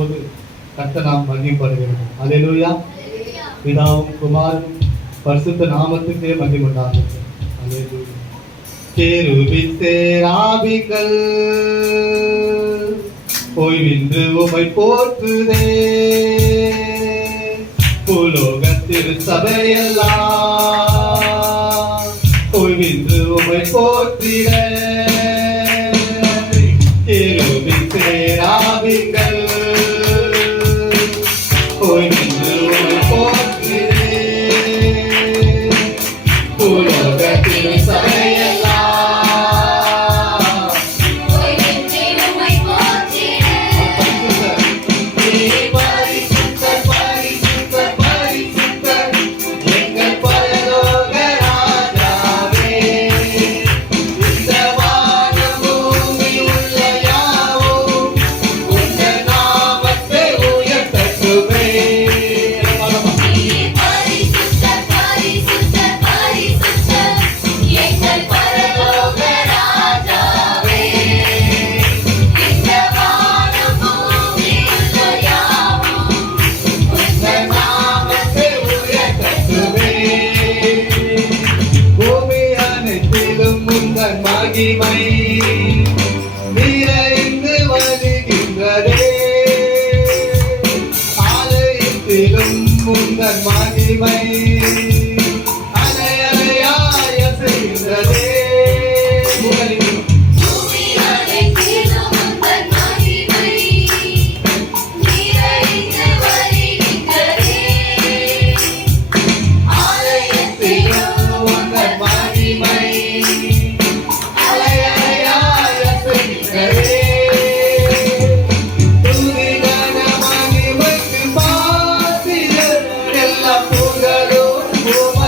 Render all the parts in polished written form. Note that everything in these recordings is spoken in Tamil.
போது கர்த்தர் நாம் மகிமைப்படுகிறோம். அல்லேலூயா. பிதாவும் குமாரனும் பரிசுத்த நாமத்துக்கே மகிமை உண்டாகட்டும். அல்லேலூயா. கேருபீன் சேராபீன்கள் ஓய்வின்று உம்மை போற்றுதே. பூலோகத்தில் சபையெல்லாம் ஓய்வின்று உம்மை போற்றிட. கேருபீன் சேராபீன்கள் ஓய்வின்று உம்மை போற்றிடே. பூலோகத்தில் சபையெல்லாம் மகிமை நிறைந்து வருகின்றதே. ஆலயத்திலும் உந்தன் மகிமை அலையலையாய் அசைகின்றதே. Oh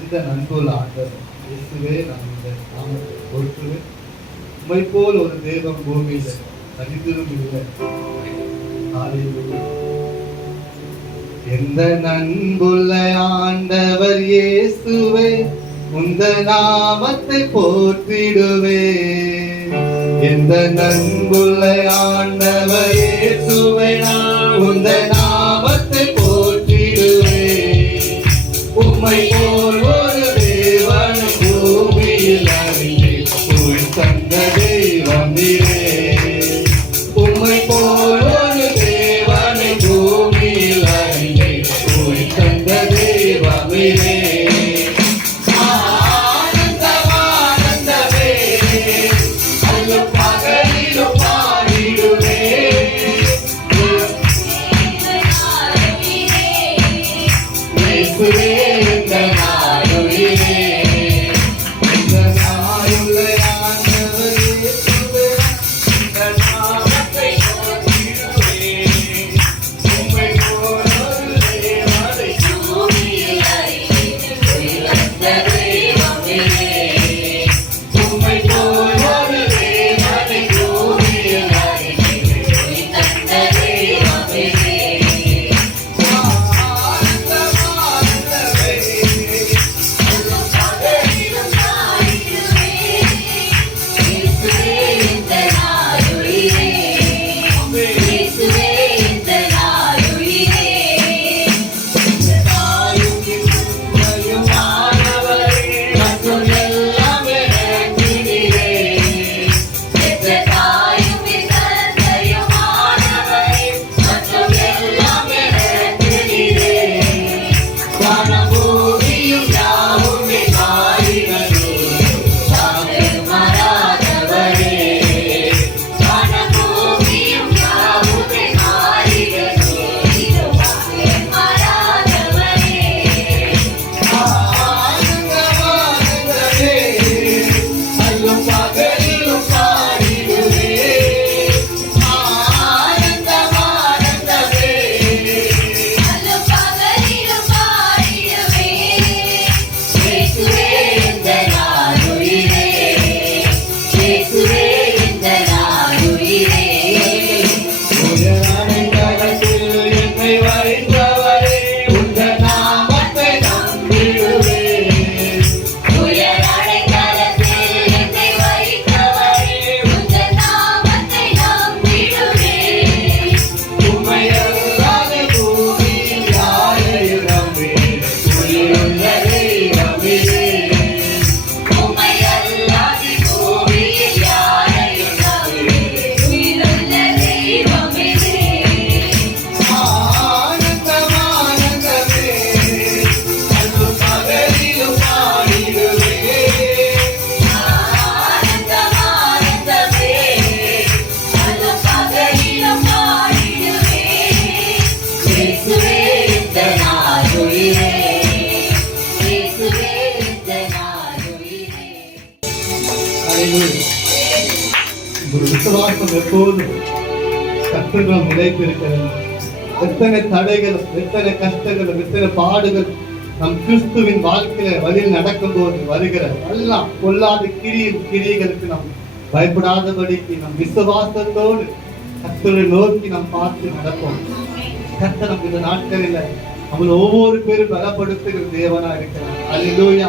இந்த நண்புள்ள ஆண்டவர் இயேசுவே, நான் இந்த நாமத்தை போற்றுவேன். உம்மை போல் ஒரு தேவன் பூமியில தனித்திலும் இல்லை. ஹalleluya. எந்த நண்புள்ள ஆண்டவர் இயேசுவே, உந்த நாமத்தை போற்றிடுவே. எந்த நண்புள்ள ஆண்டவர் இயேசுவே, உந்த நாமத்தை போற்றிடுவே. உம்மை போல் ஒரு தேவன் பூமியில் தந்த தெய்வம் நீரே. உம்மை போல் ஒரு தேவனை பூமியில் தந்த தெய்வம் நீரே. ஆனந்தமானந்தமே அல்லும் பகலிலும் பாடிடுவே. இயேசுவே இந்த நாளுயிரே. இந்த நாளுள்ள ஆண்டவர் இயேசுவே, இந்த நாமத்தை போற்றிடுவே. உம்மை போல் ஒரு தேவனை பூமியில் தந்த தெய்வம் நீரே. உம்மை போல் ஒரு தேவனை பூமியில் தந்த தெய்வம் நீரே. ஆனந்தமானந்தமே அல்லும் பகலிலும் பாடிடுவே. இயேசுவே இந்த நாளுயிரே. இயேசுவே இந்த நாளுயிரே. தாயும் தந்தையும் ஆனவரே, மற்றும் எல்லாம் எனக்கு நீரே. தாயும் தந்தையும் ஆனவரே, மற்றும் எல்லாம் எனக்கு நீரே. வானபூமியும் யாவுமே மாறினது, தாங்கள் மாறாதவரே. வானபூமியும் யாவுமே மாறினது, தாங்கள் மாறாதவரே. ஆனந்தமானந்தமே அல்லும் பகலிலும் பாடிடுவே. ஆனந்தமானந்தமே அல்லும் பகலிலும் பாடிடுவே. இயேசுவே இந்த நாளுயிரே. இயேசுவே இந்த நாளுயிரே. உயரான தலத்தில் என்னை வைத்தவரே, உந்த நாமத்தை நம்பிடுவே. உயரடைக்கலத்தில் என்னை வைத்தவரே, உந்தன் நாமத்தை நம்பிடுவே. உம்மை அல்லாத பூமியில் யாரையும் நம்பேன். உயிருள்ள தெய்வம் நீரே. உம்மை அல்லாது பூமியில் யாரையும் நம்பேன். உயிருள்ள தெய்வம் நீரே. ஆனந்தமானந்தமே அல்லும் பகலிலும் பாடிடுவே. ஆனந்தமானந்தமே அல்லும் பகலிலும் பாடிடுவே. இயேசுவே இந்த நாளுயிரே. இயேசுவே இந்த நாளுயிரே. ஹalleluya. ஒரு விசுவாசம் எப்போதும் கர்த்தரிடம் நிலைத்திருக்கிறது. எத்தனை தடைகளும், எத்தனை கஷ்டங்களும், எத்தனை பாடுகள் நம் கிறிஸ்துவின் வாழ்க்கையில வழியில் நடக்கும் போது வருகிற எல்லாம் பொல்லாத கிரியைகளுக்கு நாம் பயப்படாதபடிக்கு நம் விசுவாசத்தோடு கர்த்தரை நோக்கி நாம் பார்த்து நடப்போம். கர்த்தர் நம்ம இந்த நாட்களில் நம்மள ஒவ்வொரு பேரும் பலப்படுத்துகிற தேவனா இருக்கிறார். ஹalleluya.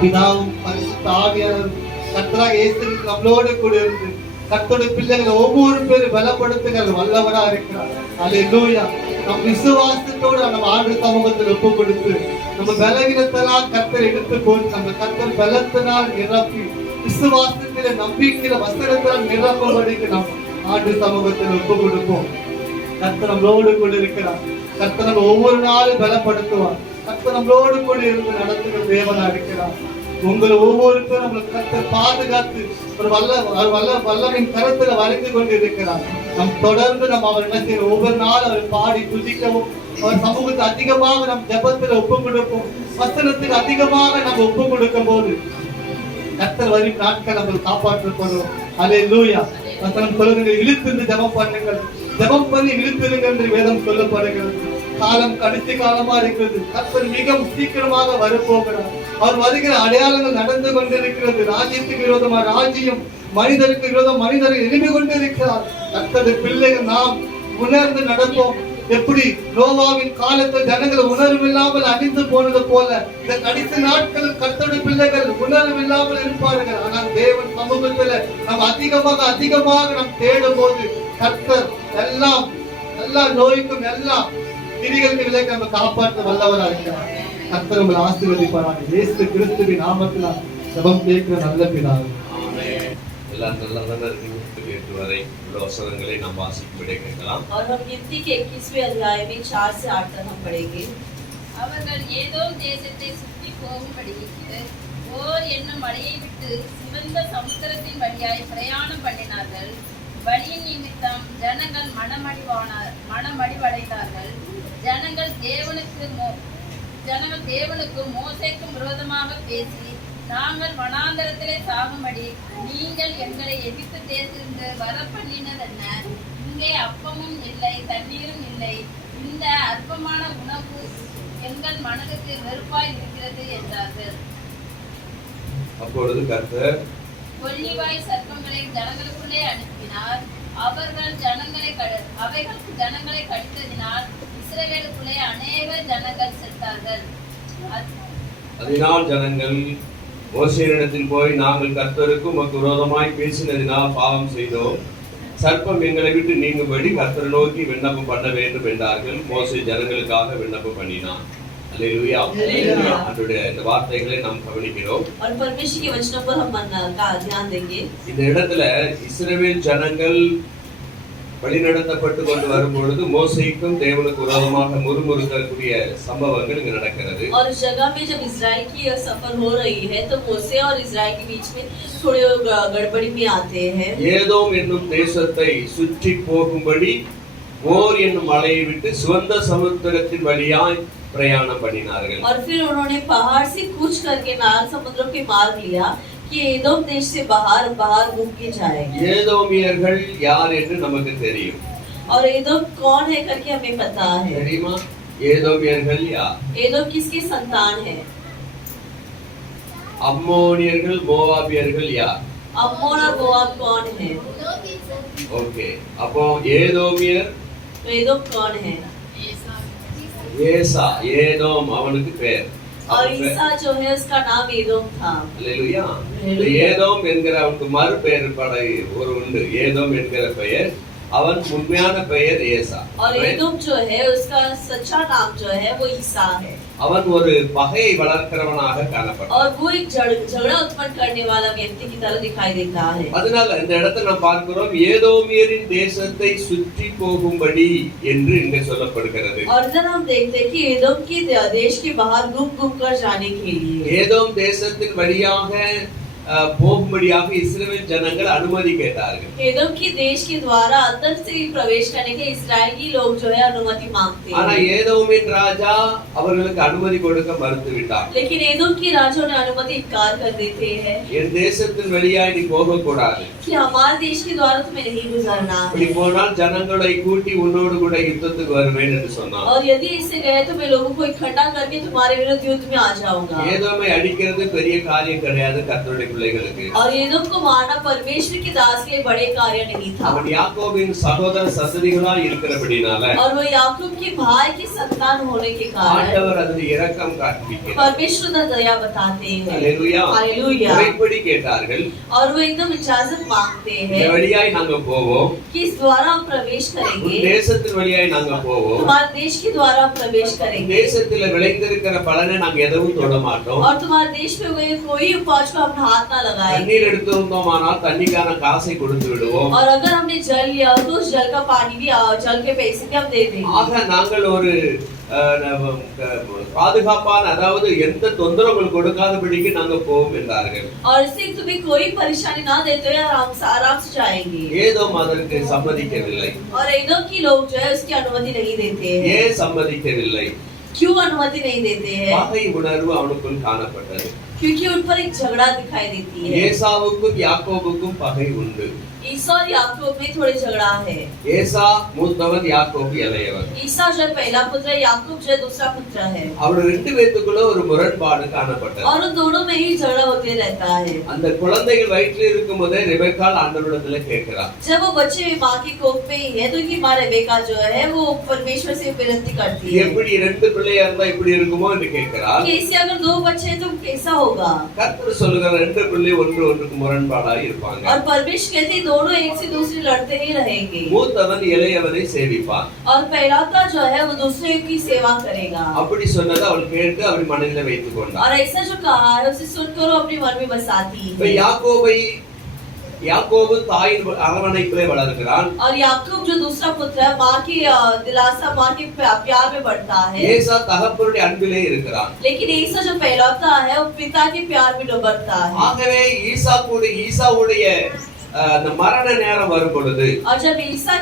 பிதாவும் பரிசுத்த ஆவியானவரும் கர்த்தராகிய இயேசு கிறிஸ்து நம்மளோடு கூட இருந்து கர்த்தருடைய பிள்ளைகள் ஒவ்வொரு பேரும் பலப்படுத்துகிற வல்லவரா இருக்கிறார். ஹalleluya. நம் விசுவாசத்தோடு நம்ம ஆண்டவர் சமூகத்தில் ஒப்பு கொடுத்து நம்ம பலவீனத்தெல்லாம் கர்த்தர் எடுத்து போட்டு நம்ம கர்த்தர் பலத்தினால் நிரப்பி விசுவாசத்தில நம்பிக்கையில வசனத்தால் நிரப்பும்படிக்கு நாம் ஆண்டவர் சமூகத்தில் ஒப்பு கொடுப்போம். கர்த்தர் நம்மளோடு கூட இருக்கிறார். கர்த்தர் நம்ம ஒவ்வொரு நாளும் பலப்படுத்துவார். கர்த்தர் நம்மளோடு கூட இருந்து நடத்துகிற தேவனா இருக்கிறார். உங்களை ஒவ்வொருத்தரும் நம்மளுக்கு கர்த்தர் பாதுகாத்து ஒரு வல்லமின் கருத்துல வரைந்து கொண்டு இருக்கிறார். நம் தொடர்ந்து நம்ம அவர் என்ன செய்யணும், ஒவ்வொரு நாள் அவர் பாடி துதிக்கவும், அவர் சமூகத்தை அதிகமாக நம் ஜெபத்துல ஒப்பு கொடுப்போம், வசனத்துக்கு அதிகமாக நம்ம ஒப்பு கொடுக்கும் போது கர்த்தர் வரும் நாட்கள் நம்ம காப்பாற்றப்படும். அல்லேலூயா. வசனம் சொல்லுங்கள், இழுத்திருந்து ஜெபம் பண்ணுங்கள், ஜெபம் பண்ணி இழுத்திருங்கள் என்று வேதம் சொல்லப்படுகிறது. காலம் கடைசி காலமா இருக்கிறது. கர்த்தர் மிக சீக்கிரமாக வரப்போகிறார். அவர் வருகிற அடையாளங்கள் நடந்து கொண்டிருக்கிறது. ராஜ்யத்துக்கு விரோதமா ராஜ்யம், மனிதருக்கு விரோதம் மனிதரை எழுப்பி கொண்டிருக்கிறார். கர்த்தருடைய பிள்ளைகள் நாம் உணர்ந்து நடப்போம். எப்படி நோவாவின் காலத்தில் ஜனங்கள் உணர்வில்லாமல் அழிந்து போனது போல இந்த கடைசி நாட்களில் கர்த்தருடைய பிள்ளைகள் உணர்வில்லாமல் இருப்பார்கள். ஆனால் தேவன் சமூகத்துல நாம் அதிகமாக நாம் தேடும் போது கர்த்தர் எல்லா நோய்க்கும் எல்லா கிரிகளுக்கு விலக்கி நம்ம காப்பாற்ற வல்லவராக இருக்கிறார். கர்த்தர் உங்களை ஆசீர்வதிப்பாராக. இயேசு கிறிஸ்துவின் நாமத்தில் ஜெபம் கேட்கிற நல்ல பிதாவே. எல்லாம் நல்லதான இருக்கீங்க. 8 வரை உள்ள வசனங்களை நாம் வாசிக்கும்படி கேட்கலாம். और हम गिनती के 21वें अध्याय में 4 से 8 तक हम पढ़ेंगे. அவர்கள் ஏதோம் தேசத்தை சுற்றி போகும்படி ஓர் என்னும் மலையை விட்டு சிவந்த சமுத்திரத்தின் வழியாய் பிரயாணம் பண்ணினார்கள். வழியின் நிமித்தம் ஜனங்கள் மனமடிவடைந்தார்கள். ஜனங்கள் தேவனுக்கும் மோசேக்கும் விரோதமாக பேசி, நாங்கள் வனாந்தரத்திலே சாகும்படி நீங்கள் எங்களை எகிப்து தேசத்திலிருந்து வரப்பண்ணினதென்ன? இங்கே அப்பமும் இல்லை, தண்ணீரும் இல்லை. இந்த அற்பமான உணவு எங்கள் மனதுக்கு வெறுப்பாய் இருக்கிறது என்றார்கள். அப்பொழுது கர்த்தர் கொள்ளிவாய் சர்ப்பங்களை ஜனங்களுக்குள்ளே அனுப்பினார். அவைகள் ஜனங்களை கடித்ததினால் இஸ்ரவேலுக்குள்ளே அநேக ஜனங்கள் செத்தார்கள். அதனால் ஜனங்கள் மோசேயினிடத்தில் போய், நாங்கள் கர்த்தருக்கு உமக்கு விரோதமாய் பேசினதினால் பாவம் செய்தோம். சர்ப்பம் எங்களை விட்டு நீங்கும்படி கர்த்தரை நோக்கி விண்ணப்பம் பண்ண வேண்டும் என்றார்கள். மோசே ஜனங்களுக்காக விண்ணப்பம் பண்ணினான். அல்லேலூயா. அவருடைய இந்த வார்த்தைகளை நாம் கவனிக்கிறோம். और परमेश्वर के वचनों पर हम ध्यान देंगे. இந்த இடத்துல இஸ்ரவேல் ஜனங்கள் வழிநடத்தப்பட்டு கொண்டு வரும்பொழுது மோசேக்கும் தேவனுக்கு விரோதமாக முறுமுறுக்கக்கூடிய சம்பவங்கள் இங்கு நடக்கிறது. और इस जगह में जब इजराइल की सफर हो रही है तो मोसे और इजराइल के बीच में थोड़े गड़बड़ी में आते हैं. ஏதோம் என்னும் தேசத்தை சுற்றி போகும்படி ஓர் என்னும் மலையை விட்டு சிவந்த சமுத்திரத்தின் வழியாய் பிரயாணம் பண்ணினார்கள். और फिर उन्होंने पहाड़ से कूच करके नाल समुद्र के मार्ग लिया कि एदोम देश से बाहर घूम के जाएंगे. ஏதோமியர்கள் யார் என்று நமக்கு தெரியும். और एदोम कौन है करके हमें पता है. தெரியுமா? ஏதோமியர்கள் யார்? एदोम किसकी संतान है? அம்மோனியர்கள், மோவாபியர்கள் யார்? अम्मोन और मोआब कौन है? ஓகே, அப்போ ஏதோமியர் तो एदोम कौन है? ஏசா. ஏதோம் அவனுக்கு பேர். और ईसा जो है उसका नाम एदोम था. அல்லேலூயா. ஏதோம் என்கிற அவனுக்கு மறு பெயர் ஒரு உண்டு. ஏதோம் என்கிற பெயர், அவன் உண்மையான பெயர் ஏசா. और एदोम जो है उसका सच्चा नाम जो है वो ईसा है. அவன் ஒரு பகையை வளர்க்கிறவனாக காணப்பட்டான். और वो एक झगड़ा उत्पन्न करने वाला व्यक्ति की तरह दिखाई देता है. அதனால இந்த இடத்துல நாம் பார்க்கிறோம், ஏதோமியரின் தேசத்தை சுற்றி போகும்படி என்று இங்கே சொல்லப்படுகிறது. और इधर हम देखते हैं कि एदोम के देश के बाहर घूम कर जाने के लिए ஏதோம் தேசத்தின் வழியாக போகும்படியாக இஸ்ரவேல் ஜனங்கள் அனுமதி கேட்டார்கள். एदोम के देश के द्वारा अंदर से प्रवेश करने के इस्राएली लोग जो है अनुमति मांगते ஆனா हैं. ஏதோமின் ராஜா அவர்களுக்கு அனுமதி கொடுக்க மறுத்து விட்டார். लेकिन एदोम के राजा ने अनुमति इनकार कर देते हैं என் தேசத்தின் வழியாய் நீ போக கூடாது. कि हमारे देश के द्वारा तुम्हें नहीं गुजरना இப்படி है. போனால் ஜனங்களை கூட்டி உன்னோடு கூட யுத்தத்துக்கு வருவேன் என்று சொன்னார். और यदि इससे गए तो मैं लोगों को इकट्ठा करके तुम्हारे विरुद्ध युद्ध में आ जाऊंगा. ஏதோமை அடிக்கிறது பெரிய காரியம் கிடையாது கர்த்தருடைய பிள்ளைகளுக்கு. और एदोम को मारना परमेश्वर के दास के लिए बड़े कार्य नहीं था. அவன் யாக்கோபின் சகோதர சந்ததிகளாய் இருக்கிறபடினால और वो याकूब के भाई की संतान होने के कारण ஆண்டவர் அதில் இரக்கம் காண்பிக்கிறார். परमेश्वर का दया बताते हैं. அல்லேலூயா. हालेलुया. முறைப்படி கேட்டார்கள், और वो एकदम इजाजत मांगते இந்த हैं வழியாய் நாங்க போவோம், कि इस द्वारा हम प्रवेश உன் करेंगे, தேசத்தின் வழியாய் நாங்க போவோம், तुम्हारे देश के द्वारा हम प्रवेश உன் करेंगे, தேசத்துல விளைந்திருக்கிற பலனை நாங்க எதுவும் தொட மாட்டோம். और तुम्हारे देश में हुए कोई उपज को हम हाथ ना लगाएंगे. தண்ணீர் எடுத்து வந்தோமானால் தண்ணிக்கான காசை கொடுத்து விடுவோம். और अगर हमने जल लिया तो उस जल का पानी भी जल के पैसे भी हम दे देंगे. ஆக நாங்கள் ஒரு பாதுகாப்பான, அதாவது எந்த தொந்தரவுகள் கொடுக்காதபடிக்கு நாங்க போவோம் என்றார்கள். और इससे तुम्हें कोई परेशानी ना देते हुए आराम से जाएंगे. ஏதோம் அதற்கு சம்மதிக்கவில்லை. और एदोम की लोग जो है उसकी अनुमति नहीं देते हैं. ஏன் சம்மதிக்கவில்லை? क्यों अनुमति नहीं देते हैं? பகை உணர்வு அவனுக்குள் காணப்பட்டது. क्योंकि उन पर एक झगड़ा दिखाई देती है। ஏசாவுக்கும் யாக்கோபுக்கும் பகை உண்டு. ईसा और याकूब में थोड़े झगड़ा है। ஏசா மூத்தவன், யாக்கோபு இளையவன். ईसा जो पहला पुत्र है, याकूब जो दूसरा पुत्र है। அவர் ரெண்டு பேத்துக்குள்ள ஒரு முரண்பாடு காணப்பட்டது. और उन दोनों में ही झगड़ा होते रहता है। அந்த குழந்தைகள் வயிற்றில் இருக்கும்போதே ரெபெக்காள் ஆண்டவரிடத்துல கேட்கிறார். जब वो बच्चे माँ की कोख में ही है तो उनकी माँ रेबेका जो है वो परमेश्वर से विनती करती है। எப்படி ரெண்டு பிள்ளையா இருந்தா இப்படி இருக்குமோ என்று கேட்கிறார். कैसे अगर दो बच्चे हैं तो कैसा होगा? கர்த்தர் சொல்லுகிற ரெண்டு பிள்ளை ஒன்றுக்கு முரண்பாடாய் இருப்பாங்க. और परमेश्वर कहते हैं दोनों एक से दूसरे लड़ते ही रहेंगे। மூத்தவன் இளையவனை சேவிப்பான். और पहलाता जो है वो दूसरे की सेवा करेगा। அப்படி சொன்னதை அவள் கேட்டு அவள் மனதில் வைத்துக் கொண்டார். और ऐसा जो कहा है उसे सुनकर वो अपने मन में बसाती है। யாக்கோபு தாயின் அரவணைப்பிலே வளர்கிறான். और याकूब जो दूसरा पुत्र है माँ की दिलासा, माँ के प्यार में बढ़ता है। ஏசா தகப்பனுடைய அன்பிலே இருக்கிறான். लेकिन ईसा जो पहलाता है वो पिता के प्यार में डूबता है। ஆகவே ஈசாவுடைய அந்த மரண நேரம் வரும் பொழுது, और जब ईसा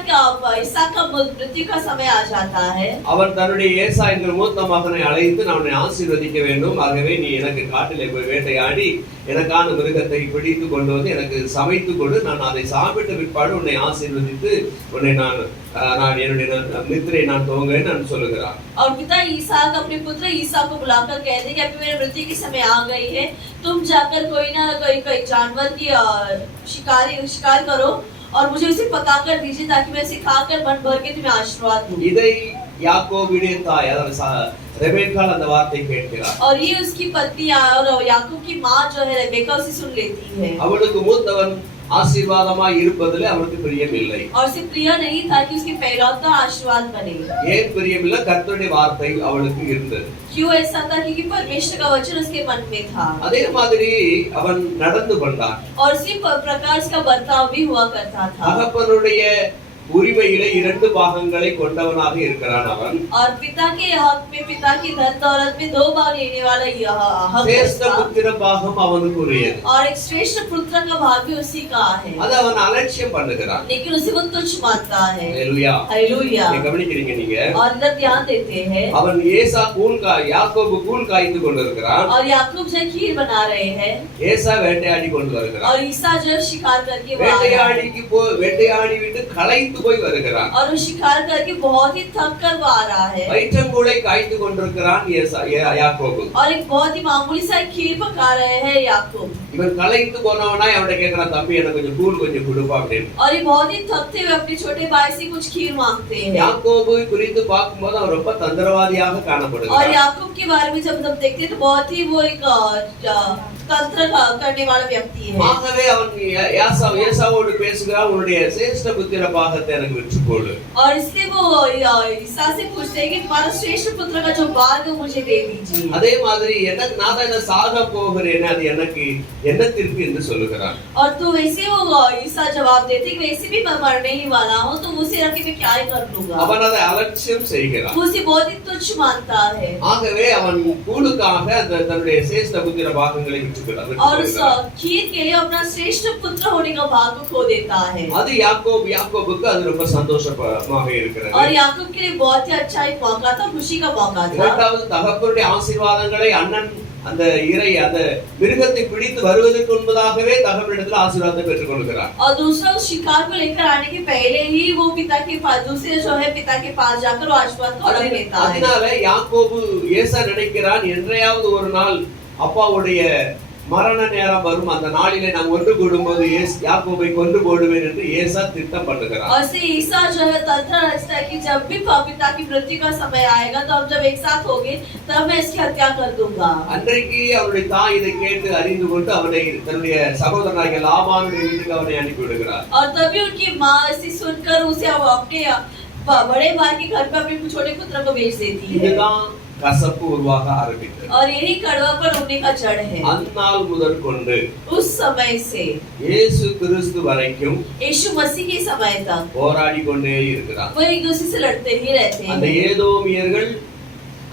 का मृत्यु का समय आ जाता है, அவன் தன்னுடைய ஏசா என்கிற மூத்த மகனை அழைத்து அவனை ஆசீர்வதிக்க வேண்டும். ஆகவே நீ எனக்கு காட்டிலே போய் வேட்டையாடி எனக்கான மிருகத்தை பிடித்து கொண்டு வந்து எனக்கு சமைத்து கொடு, நான் அதை சாப்பிட்ட பிற்பாடு உன்னை ஆசீர்வதித்து உன்னை நான் என்னுடைய மித்திரை நான் துவங்குவேன் நான் சொல்லுகிறான். और पिता ईसाक अपने पुत्र ईसा को बुलाकर कहते कि अभी मेरे मृत्यु की समय आ गई है, तुम जाकर कोई ना कोई जानवर की शिकार करो और मुझे उसे पकाकर दीजिए ताकि मैं उसे खाकर मन भर के तुम्हें आशीर्वाद दूं। இதை யாக்கோபுடைய தாய் ரெபெக்காள் அந்த வார்த்தை கேட்கிறார். और ये उसकी पत्नी और याकूब की माँ जो है रेबेका उसे सुन लेती है। அவளுக்கு மூத்தவன் ஆசீர்வாதமாய் இருப்பதிலே அவருக்கு பிரியமில்லை. और उसे प्रिय नहीं था कि उसके पहलौता आशीर्वाद बने। ஏன் பிரியமில்லை? கர்த்தருடைய வார்த்தை அவளுக்கு இருந்தது. क्यों ऐसा था? क्योंकि परमेश्वर का वचन उसके मन में था। அதே மாதிரி அவன் நடந்து கொண்டான். और इसी प्रकार उसका बर्ताव भी हुआ करता था। தகப்பனுடைய உரிமையிலே இரண்டு பாகங்களை கொண்டவனாக இருக்கிறான் அவன். और पिता के हक में, पिता की धन दौलत में दो भाग लेने वाला यह हक श्रेष्ठ था। புத்திர பாகம் அவனுக்கு உரியது. और एक श्रेष्ठ पुत्र का भाग भी उसी का है। அது அவன் அலட்சியம் பண்ணுகிறான். लेकिन उसे वो तुच्छ मानता है। ஹalleluya. हालेलुया। நீங்க கவனிக்கிறீங்க நீங்க. और अंदर ध्यान देते हैं। அவன் யாக்கோபு கூழ் காய்ந்து கொண்டிருக்கிறான். और याकूब जो खीर बना रहे हैं। ஏசா வேட்டையாடி கொண்டு வருகிறான். और ईसा जो शिकार करके வேட்டையாடி விட்டு களைத்து போய் வருகிறான். और वो शिकार करके बहुत ही थक कर वो आ रहा है। வயிற்றங்கூடை காய்ந்து கொண்டிருக்கிறான் யாக்கோபு. और एक बहुत ही मामूली सा खीर पका रहे हैं याकूब। இவன் களைத்து போனவனா அவனை கேட்கிறான், தம்பி எனக்கு கொஞ்சம் கூழ் கொஞ்சம் கொடுப்பா அப்படின்னு. और ये बहुत ही थकते हुए अपने छोटे भाई से कुछ खीर मांगते हैं। யாக்கோபு குறித்து பார்க்கும்போது அவன் ரொம்ப தந்திரவாதியாக காணப்படுகிறான். और याकूब के बारे में जब देखते हैं तो बहुत ही वो एक तंत्र करने वाला व्यक्ति है। ஆகவே அவன் ஏசாவோடு பேசுகிறான், உன்னுடைய சேஷ்ட புத்திர பாகத்தை எனக்கு விற்று கொடு. और इसलिए वो ईसा से पूछते हैं कि तुम्हारा श्रेष्ठ पुत्र का जो भाग है मुझे दे दीजिए। அதே மாதிரி எனக்கு நான் தான் சாக போகிறேன், அது எனக்கு என்னத்திற்கு என்று சொல்லுகிறான். और तो वैसे वो ईसा जवाब देते कि वैसे भी मैं मरने ही वाला हूँ, तो उसे रख के मैं क्या ही कर लूंगा। அவன் அதை அலட்சியம் செய்கிறான். वो उसे बहुत ही तुच्छ मानता है। ஆகவே அவன் கூழுக்காக அந்த தன்னுடைய சேஷ்ட புத்திர பாகங்களை விற்று और उस खीर के लिए अपना श्रेष्ठ पुत्र होने का भाग खो देता है। அது யாக்கோபுக்கு அது ரொம்ப சந்தோஷமாக இருக்கிறது. और याकूब के लिए बहुत ही अच्छा एक मौका था, खुशी का मौका था। இரண்டாவது தகப்பனுடைய ஆசீர்வாதங்களை அண்ணன் அந்த மிருகத்தை பிடித்து வருவதற்கு முன்பதாகவே தகப்பனிடத்தில் ஆசீர்வாதத்தை பெற்றுக் கொள்கிறார். और दूसरा उस शिकार को लेकर आने के पहले ही वो पिता के पास, दूसरे जो है पिता के पास जाकर वो आशीर्वाद को ले लेता है। அதனால யாக்கோபு ஏசா நினைக்கிறான், என்றையாவது ஒரு நாள் அப்பாவுடைய மரண நேரம் வரும், அந்த நாளிலே நான் ஒன்று கூடும்போது யாக்கோபை கொன்று போடுவேன் என்று ஏசா திட்டம் பண்ணுகிறார். और से ईसा जो है तंत्र रचता है कि जब भी पिता की मृत्यु का समय आएगा तो हम जब एक साथ होंगे तब मैं इसकी हत्या कर दूंगा। அன்றைக்கு அவருடைய தாய் இதை கேட்டு அறிந்து கொண்டு அவனை தன்னுடைய சகோதரனாகிய லாபானுடைய வீட்டுக்கு அவனை அனுப்பி விடுகிறார். और तभी उनकी माँ इसे सुनकर उसे अपने बड़े भाई के घर पर अपने छोटे पुत्र को भेज देती है। இதுதான் கசப்பு உருவாக ஆரம்பித்தது. और यही कड़वापन होने का जड़ है। அந்நாள் முதல் கொண்டு उस समय से இயேசு கிறிஸ்து வரைக்கும் यीशु मसीह के समय तक போராடி கொண்டே இருக்கிறார். वो एक दूसरे से लड़ते ही रहते हैं। அந்த ஏதோமியர்கள்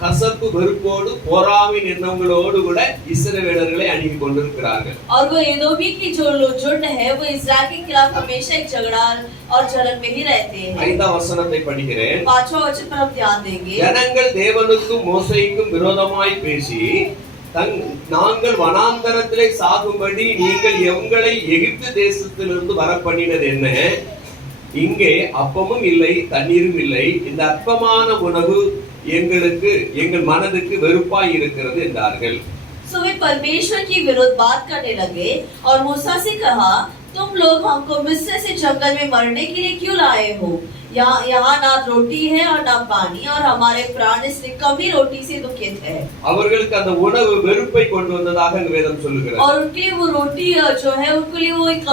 கசப்பு வெறுப்போடு பொறாமை எண்ணங்களோடு கூட இஸ்ரவேலர்களை அணுகி கொண்டிருக்கிறார்கள். और वो एदोमी की जो झुंड है वो इस्राएल के खिलाफ हमेशा एक झगड़ा और जलन में ही रहते हैं। 5ஆம் வசனத்தை படிக்கிறேன். 5वां वचन पर हम ध्यान देंगे। ஜனங்கள் தேவனுக்கும் மோசேக்கும் விரோதமாய் பேசி நாங்கள் வனாந்தரத்திலே சாகும்படி நீங்கள் எங்களை எகிப்து தேசத்திலிருந்து வர பண்ணினது என்ன? இங்கே அப்பமும் இல்லை தண்ணீரும் இல்லை, இந்த அற்பமான உணவு எங்கள் மனதுக்கு வெறுப்பாய் இருக்கிறது என்றார்கள். सो वे परमेश्वर की विरोध बात करने लगे और मूसा से कहा, तुम लोग हमको मिस्र से जंगल में मरने के लिए क्यों लाए हो? यहाँ ना रोटी है और ना पानी, और हमारे प्राण इस कमी रोटी से दुखित है। அவர்களுக்கு அந்த உணவு வெறுப்பை கொண்டு வந்ததாக வேதம் சொல்லுகிறது. और उनके लिए वो रोटी जो है उनके लिए वो एक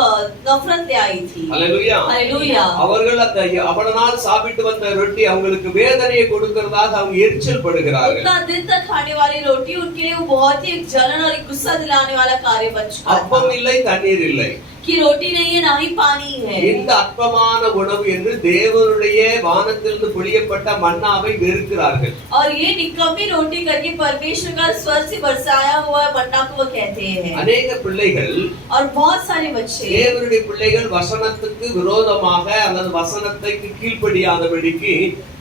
नफरत ले आई थी। Hallelujah hallelujah. அவர்கள் அந்த அவ்வளவு நாள் சாப்பிட்டு வந்த ரொட்டி அவங்களுக்கு வேதனையை கொடுக்கிறதாக அவங்க எரிச்சல் படுகிறார்கள். उतना दिन तक खाने वाली रोटी उनके लिए वो बहुत ही जलन और गुस्सा दिलाने वाला कार्य बन चुका था। அப்பம் இல்லை தண்ணீர் இல்லை, कि रोटी नहीं है ना ही पानी है। இந்த அற்பமான உணவு என்று தேவனுடைய வானத்திலிருந்து பொழியப்பட்ட மன்னாவை வெறுக்கிறார்கள். और ये निकम्मी रोटी करके परमेश्वर का स्वर्ग से बरसाया हुआ मन्ना को वो कहते हैं। अनेक பிள்ளைகள் और बहुत सारे बच्चे தேவனுடைய பிள்ளைகள் வசனத்துக்கு விரோதமாக அல்லது வசனத்துக்கு கீழ்ப்படியாதபடிக்கு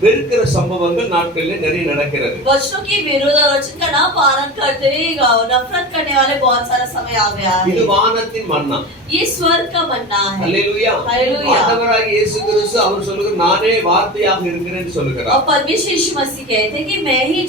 வெறுக்கிற சம்பவங்கள் நாட்களில் நிறைய நடக்கிறது. वचनों की विरोध और वचन का ना पालन करते हुए नफरत करने वाले बहुत सारा समय आ गया है। இது வானத்தின் மன்னா, ये स्वर्ग का मन्ना है। हालेलुया। हालेलुया। ஆண்டவராகிய இயேசு கிறிஸ்து அவர் சொல்லுகிறார், நானே வார்த்தையாக இருக்கிறேன்னு சொல்லுகிறார். और परमेश्वर यीशु मसीह कहते हैं कि मैं ही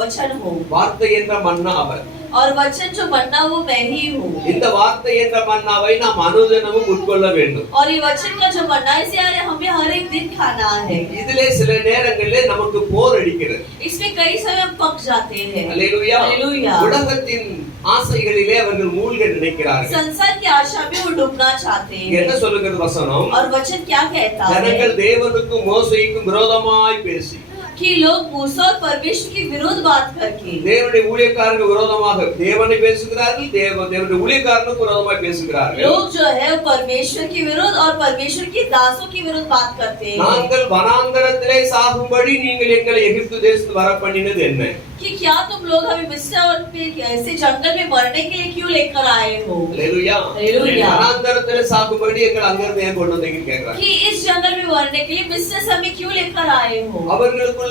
वचन हूँ। வார்த்தை என்ற மன்னா அவர், और वचन जो मन्ना वो मैं ही हूँ। இந்த வார்த்தை என்ற மன்னாவை நாம் அனுதினமும் உட்கொள்ள வேண்டும். और ये वचन का जो मन्ना है इसे हमें हर एक दिन खाना है। இதிலே சில நேரங்களிலே நமக்கு போர் அடிக்கிறது. इसमें कई समय हम पक जाते हैं। हालेलुया। हालेलुया। உலகத்தின் ஆசைகளிலே அவர்கள் மூழ்க நினைக்கிறார்கள். संसार की आशा में वो डूबना चाहते हैं। என்ன சொல்லுகிறது வசனம்? और वचन क्या कहता है? ஜனங்கள் தேவனுக்கும் மோசேக்கும் விரோதமாய் பேசி, कि लोग मूसा और परमेश्वर की विरोध बात करके தேவனுடைய ஊழியக்காரருக்கு விரோதமாக தேவனை பேசுகிறார்கள், தேவனுடைய ஊழியக்காரனுக்கு விரோதமாய் பேசுகிறார்கள். लोग जो है परमेश्वर की विरोध और परमेश्वर की दासों की विरोध बात करते हैं। நாங்கள் வனாந்தரத்திலே சாகும்படி நீங்கள் எங்களை எகிப்து தேசத்துக்கு வர பண்ணினது என்ன? कि क्या तुम लोग हमें मिस्र और ऐसे जंगल में मरने के लिए क्यों लेकर आए हो? हालेलुया। हालेलुया। வனாந்தரத்திலே சாகும்படி எங்களை அங்க இருந்து ஏன் கொண்டு வந்தீங்கன்னு கேக்குறாங்க. कि इस जंगल में मरने के लिए मिस्र से हमें क्यों लेकर आए हो? அவர்களுக்குள்ள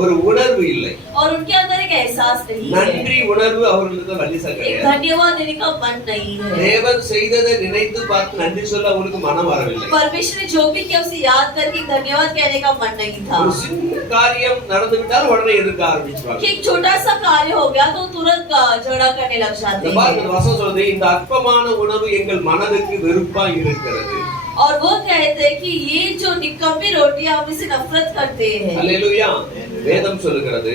ஒரு உணர்வு இல்லை, और उनके अंदर एक एहसास नहीं है, நன்றி உணர்வு அவர்களுக்கு வலிசா एक கிடையாது. धन्यवाद देने का मन नहीं है। தேவன் செய்ததை நினைத்து பார்த்து நன்றி சொல்ல அவங்களுக்கு மனம் வரவில்லை. परमेश्वर ने जो भी किया उसे याद करके धन्यवाद कहने का मन नहीं था। ஒரு சின்ன காரியம் நடந்து விட்டால் உடனே எதிர்க்க ஆரம்பிச்சுவாங்க. कि एक छोटा सा कार्य हो गया तो तुरंत झगड़ा करने लग जाते இந்த பாருங்க, हैं। இந்த வசனம் சொல்றது, இந்த அற்பமான உணவு எங்கள் மனதுக்கு வெறுப்பா இருக்கிறது. और वो कहते हैं कि ये जो निकम्मी रोटी हम इसे नफरत करते हैं। அல்லேலூயா। வேதம் சொல்லுகிறது,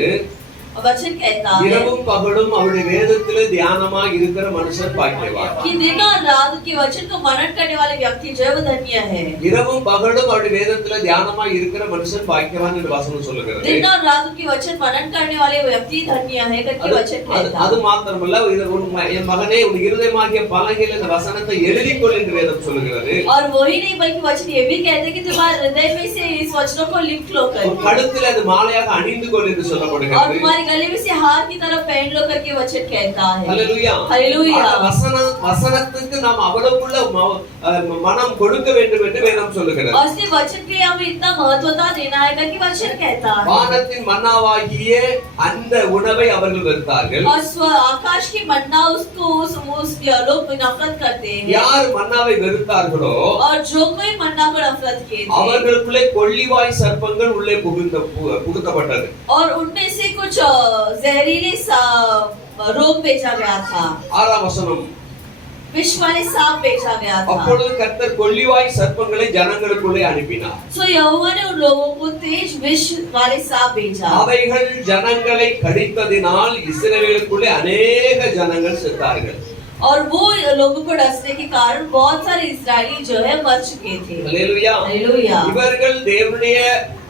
वचन कहता है இரவும் பகலும் அவருடைய வேதத்திலே தியானமாக இருக்கிற மனுஷன் பாக்கியவான். कि दिन और रात के वचन को मनन करने वाले व्यक्ति जो है वो धन्य है। இரவும் பகலும் அவருடைய வேதத்திலே தியானமாக இருக்கிற மனுஷன் பாக்கியவான் என்று வசனம் சொல்லுகிறது. दिन और रात के वचन मनन करने वाले व्यक्ति धन्य है करके वचन कहता அது है। மாத்திரமல்ல, என் மகனே உன் இருதயமாகிய பலகையில் இந்த வசனத்தை எழுதிக்கொள் என்று வேதம் சொல்லுகிறது. और वही नहीं बल्कि वचन ये भी कहते हैं कि तुम्हारे हृदय में से इस वचनों को लिख लो உன் करके, கழுத்தில் அது மாலையாக அணிந்து கொள் என்று और சொல்லப்படுகிறது. तुम्हारे गले में से हार की तरफ पहन लो करके वचन कहता है। ஹல்லேலூயா. हालेलुया। வசனத்துக்கு நாம் அவ்வளவுக்குள்ள மனம் கொடுக்க வேண்டும் என்று வேதம் சொல்லுகிறது. और इसलिए वचन के लिए हमें इतना महत्वता देना है करके वचन कहता है। வானத்தின் மன்னாவாகிய அந்த உணவை அவர்கள் வெறுத்தார்கள். और आकाश की मन्ना उसको उस लोग नफरत करते हैं। யார் மன்னாவை வெறுத்தார்களோ और जो कोई मन्ना को नफरत किए थे அவர்களுக்குள்ளே கொள்ளிவாய் சர்ப்பங்கள் உள்ளே புகுத்தப்பட்டது. और उनमें से कुछ जहरीले रोग भेजा गया था, 6ஆம் வசனம், विष वाले सांप भेजा गया था। அப்பொழுது கர்த்தர் கொள்ளிவாய் சர்ப்பங்களை ஜனங்களுக்குள்ளே அனுப்பினார். सो यहोवा ने उन लोगों को तेज विष वाले सांप भेजा। அவைகள் ஜனங்களை கடித்ததினால் இஸ்ரவேலுக்குள்ளே अनेक ஜனங்கள் செத்தார்கள். और वो लोगों को डसने के कारण बहुत सारे इस्राएली जो है मर चुके थे। हालेलुया। हालेलुया। இவர்கள் தேவனுடைய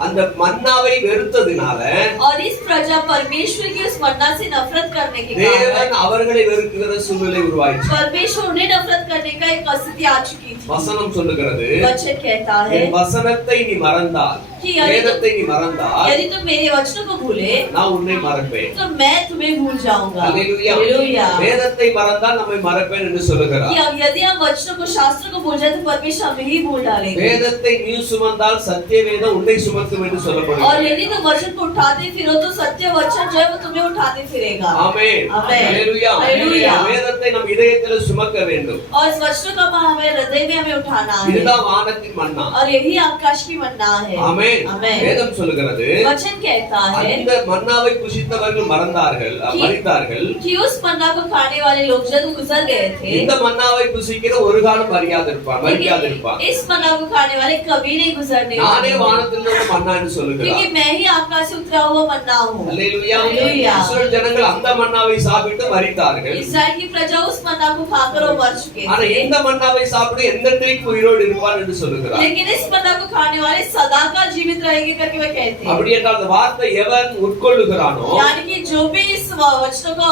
அந்த மன்னாவை வெறுத்ததினால और इस प्रजा परमेश्वर की उस मन्ना से नफरत करने के தேவன் कारण அவர்களை வெறுக்கிற சூழ்நிலை உருவாயிற்று. परमेश्वर उन्हें नफरत करने का एक स्थिति आ चुकी थी। வசனம் சொல்லுகிறது, वचन कहता है என் வசனத்தை நீ மறந்தால், कि यदि வேதத்தை நீ மறந்தால் यदि तुम मेरे वचनों को भूले நான் உன்னை மறப்பேன். तो मैं तुम्हें भूल जाऊंगा। हालेलुया। हालेलुया। வேதத்தை மறந்தால் நம்மை மறப்பேன் என்று சொல்லுகிறார். कि अब यदि हम वचनों को शास्त्र को भूल जाए तो परमेश्वर हमें ही भूल डालेंगे। வேதத்தை நீ சுமந்தால் சத்திய வேதம் உன்னை சுமந்து சுமக்கும் என்று और சொல்லப்படுகிறது. यदि तुम वचन को उठाते फिरो तो सत्य वचन जो है वो तुम्हें उठाते फिरेगा। ஆமென். ஆமென். ஹalleluya. ஹalleluya. வேதத்தை நம் இதயத்தில் சுமக்க வேண்டும். और इस वचन को हमें हृदय में हमें उठाना है இதுதான் வானத்தின் மன்னா. और यही आकाश की मन्ना है। ஆமென். ஆமென். வேதம் சொல்லுகிறது वचन कहता है அந்த மன்னாவை புசித்தவர்கள் மறந்தார்கள், மரித்தார்கள். कि उस मन्ना को खाने वाले लोग जब गुजर गए थे, இந்த மன்னாவை புசிக்கிற ஒரு காலம் மரியாதிருப்பான். लेकिन इस मन्ना को खाने वाले कभी नहीं गुजरने நானே वाले, வானத்திலிருந்து மன்னா என்று சொல்லுகிறார். क्योंकि मैं ही आकाश से उतरा हुआ मन्ना हूँ। அல்லேலூயா. அல்லேலூயா. இஸ்ரவேல் ஜனங்கள் அந்த மன்னாவை சாப்பிட்டு மரித்தார்கள். इस्राएल की प्रजा उस मन्ना को खाकर वो मर चुके ஆனா थे, இந்த மன்னாவை சாப்பிட்டு எந்தெந்தைக்கு உயிரோடு இருப்பான் என்று சொல்லுகிறார். लेकिन इस मन्ना को खाने वाले सदा का जीवित रहेंगे करके वे कहते हैं। அப்படி என்றால் அந்த வார்த்தை எவன் உட்கொள்ளுகிறானோ, यानी कि जो भी इस वचनों को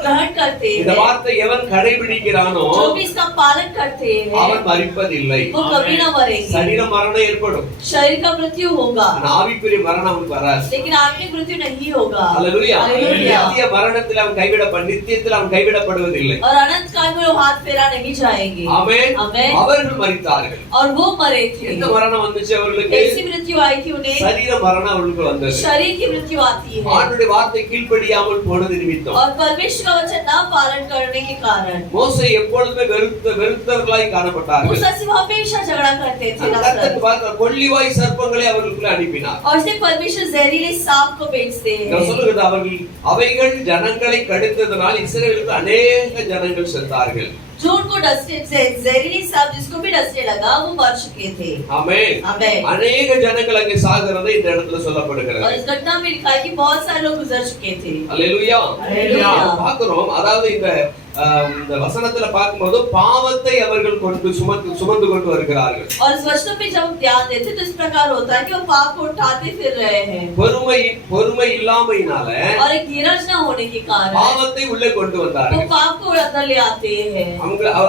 ग्रहण करते இந்த हैं, வார்த்தை எவன் கடைபிடிக்கிறானோ जो भी इसका पालन करते हैं, அவன் மரிப்பதில்லை. वो कभी ना मरेंगे। சரீர மரணம் ஏற்படும், शरीर का मृत्यु होगा ஆனா ஆவிக்குரிய மரணம் அவனுக்கு வராது. लेकिन आत्मिक मृत्यु नहीं होगा। அல்லேலூயா. அல்லேலூயா। நித்திய மரணத்தில் அவன் நித்தியத்தில் அவன் கைவிடப்படுவதில்லை. और अनंत काल में वो हाथ फेरा नहीं जाएंगे। ஆமென். आमेन। அவர்கள் மரித்தார்கள். और वो मरे थे। எந்த மரணம் வந்துச்சு அவர்களுக்கு? ऐसी मृत्यु आई थी उन्हें, சரீர மரணம் அவர்களுக்கு வந்தது. शरीर की मृत्यु आती है ஆண்டுடைய வார்த்தை கீழ்ப்படியாமல் போனது நிமித்தம். और परमेश्वर का वचन ना पालन करने के कारण மோசே எப்பொழுதுமே வெறுத்தவர்களாய் காணப்பட்டார்கள். मूसा से वो हमेशा झगड़ा करते थे, கர்த்தர் नफरत। பார்க்க கொள்ளிவாய் சர்ப்பங்களை அவர்களுக்குள்ள அனுப்பினார். और इसलिए परमेश्वर जहरीले सांप को भेजते நான் हैं। சொல்லுகிறது அவர்கள் அவைகள் ஜனங்களை கடித்ததனால் இஸ்ரவேலுக்கு அநேக ஜனங்கள் செத்தார்கள். जो उनको डसते जहरीली सांप जिसको भी डसने लगा वो मर चुके थे। ஆமென். आमेन। அநேக ஜனங்கள் அங்கே சாகிறதை இந்த இடத்துல சொல்லப்படுகிறது. और इस घटना में लिखा है कि बहुत सारे लोग गुजर चुके थे। அல்லேலூயா. அல்லேலூயா. பார்க்கிறோம், அதாவது இந்த வசனத்துல பார்க்கும்போது பாவத்தை அவர்கள் சுமந்து கொண்டு வருகிறார்கள். और इस वचन पे जब ध्यान देते तो इस प्रकार होता है कि वो पाप को उठाते फिर रहे हैं பொறுமை இல்லாமையினால और एक धीरज न होने के कारण பாவத்தை உள்ளே கொண்டு वो வந்தார்கள். पाप को अंदर ले आते हैं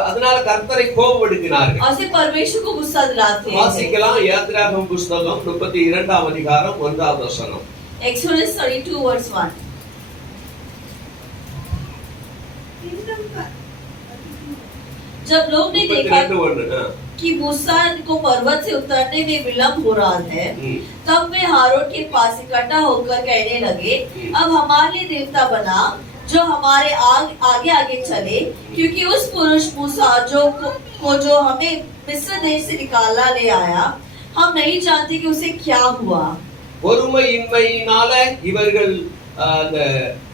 அதனால கர்த்தரை கோபப்படுத்தினார்கள். और सिर्फ परमेश्वर को गुस्सा दिलाते हैं। வாசிக்கலாம் யாத்திராகமம் புஸ்தகம் 32 அதிகாரம் 1வது வசனம். Exodus 32 verse 1। जब लोग ने देखा 32:1. कि मूसा को पर्वत से उतरने में विलंब हो रहा है, तब वे हारून के पास इकट्ठा होकर कहने लगे, अब हमारे लिए देवता बना जो हमारे आगे आगे चले, क्योंकि उस पुरुष मूसा जो हमें मिस्र देश से निकाला ले आया, हम नहीं जानते कि उसे क्या हुआ। பொறுமையின்மையினால இவர்கள் அந்த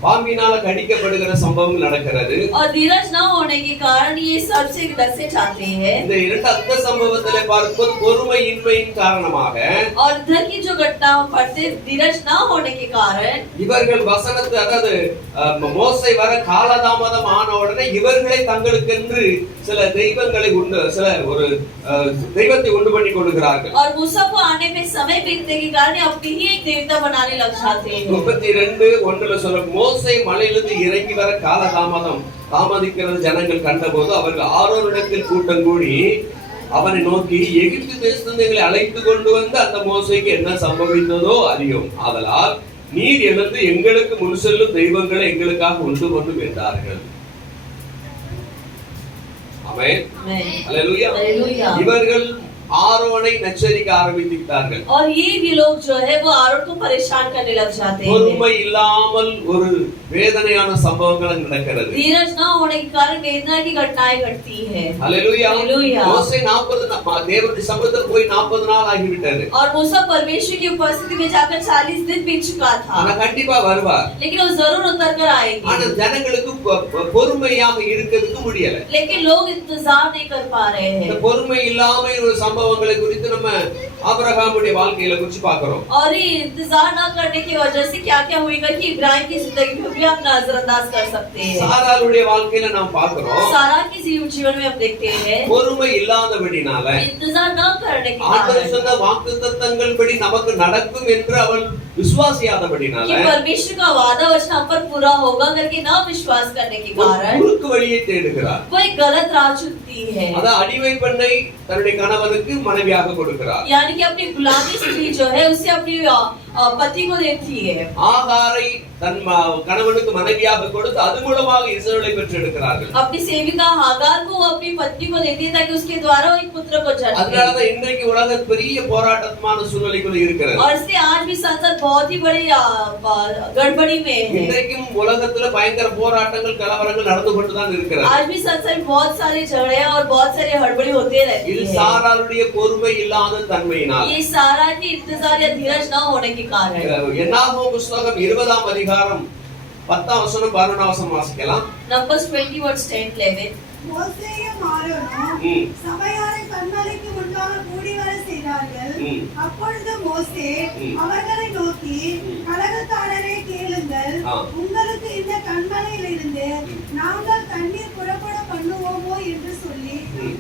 பாம்பினால கடிக்கப்படுகிற சம்பவங்கள் நடக்கிறது. और धीरज न होने के कारण ये सबसे डसे जाते हैं। இந்த இரண்டு அந்த சம்பவத்திலே பார்க்கும்போது பொறுமையின்மையின் காரணமாக और इधर की जो घटना हम पढ़ते धीरज न होने के कारण இவர்கள் வசனத்தை, அதாவது மோசே வர காலதாமதம் ஆன உடனே இவர்களை தங்களுக்கென்று சில தெய்வங்களை ஒரு தெய்வத்தை உண்டு பண்ணி கொள்கிறார்கள். और मूसा को आने में समय बीतने के कारण अपनी ही एक देवता बनाने लग जाते हैं। 32:1 சொல்ல மோசே மலையிலிருந்து இறங்கி வர தாமதிக்கிறது ஜனங்கள் கண்டபோது அவர்கள் ஆரோனிடத்தில் கூட்டம் கூடி அவனை நோக்கி, எகிப்து தேசத்திலிருந்து எங்களை அழைத்து கொண்டு வந்து அந்த மோசேக்கு என்ன சம்பவித்ததோ அறியும். ஆதலால் நீர் எழுந்து எங்களுக்கு முன் செல்லும் தெய்வங்களை எங்களுக்காக உண்டு கொண்டு என்றார்கள். ஆமென். அல்லேலூயா. இவர்கள் ஆரோனை நச்சரிக்க ஆரம்பித்து விட்டார்கள். और ये लोग जो है वो आरोन को परेशान करने लग जाते हैं। பொறுமை இல்லாமல் ஒரு வேதனையான சம்பவங்கள் நடக்கிறது. धीरज न होने के कारण वेदना की घटनाएं घटती है। हालेलुया। हालेलुया। மோசே 40 தேவனுடைய சமூகத்தில் போய் 40 நாள் ஆகிவிட்டது. और मूसा परमेश्वर की उपस्थिति में जाकर 40 दिन बीत चुका था। ஆனா கண்டிப்பா வருவார். लेकिन वो जरूर उतर कर आएंगे। ஆனா ஜனங்களுக்கு பொறுமையாக இருக்கிறதுக்கு முடியல. लेकिन लोग इंतजार नहीं कर पा रहे हैं। இந்த பொறுமை இல்லாம ஒரு சம்பவங்களை குறித்து நம்ம ஆபிரகாமுடைய வாழ்க்கையில குறித்து பார்க்கிறோம். और ये इंतजार न करने की वजह से क्या-क्या हुआ कि इब्राहिम की जिंदगी में भी हम नजरअंदाज कर सकते हैं। சாராளுடைய வாழ்க்கையில நாம் பார்க்கிறோம். सारा की जीवन में हम देखते हैं பொறுமை இல்லாதபடினால इंतजार न करने के ஆண்டவர் कारण சொன்ன வாக்குத்தத்தங்கள் படி நமக்கு நடக்கும் என்று அவள் விசுவாசியாதபடினால कि परमेश्वर का वादा वचन हम पर पूरा होगा करके न विश्वास करने के कारण குறுக்கு வழியை தேடுகிறார். वो एक गलत राह चुनती देती है। அதான் அடிமை பெண்ணை தன்னுடைய கணவனுக்கு மனைவியாக கொடுக்கிறார். यानी कि अपनी गुलामी स्त्री जो है उसे अपनी पति को देती है। ஆகாரை தன் கணவனுக்கு மனைவியாக கொடுத்து அது மூலமாக இஸ்ரவேலை பெற்றெடுக்கிறார்கள். अपनी सेविका हागार को वो अपनी पत्नी को देती है ताकि उसके द्वारा वो एक पुत्र को जन्म दे। அதனாலதான் இன்றைக்கு உலகம் பெரிய போராட்டமான சூழ்நிலைக்குள்ள இருக்கிறது. और इसलिए आज भी संसार बहुत ही बड़ी गड़बड़ी में है। இன்றைக்கும் உலகத்துல பயங்கர போராட்டங்கள் கலவரங்கள் நடந்து கொண்டுதான் இருக்கிறது. आज भी संसार में बहुत सारे झगड़े और बहुत सारे हड़बड़ी होते रहती இது है। சாராளுடைய பொறுமை இல்லாத தன்மையினால். ये सारा की इंतजार या धीरज न होने के कारण। என்னாகமம் புத்தகம் 20ஆம் அதிகாரம் 10ஆம் வசனம் 11ஆம் வசனம் வாசிக்கலாம். Numbers 20:10-11. மோசேயும் ஆரோனும் சபையாரை கன்மலைக்கு முன்பாக கூடி வர செய்தார்கள். அப்பொழுது மோசே அவர்களை நோக்கி, கலகக்காரரே கேளுங்கள், உங்களுக்கு இந்த கன்மலையிலிருந்து நாங்கள் தண்ணீர் புறப்பட பண்ணுவோமோ என்று சொல்லி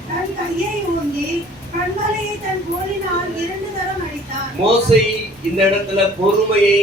தன் கையை ஓங்கி கன்மலையை தன் கோலினால் 2 தரம் அடித்தார். மோசே இந்த இடத்துல பொறுமையை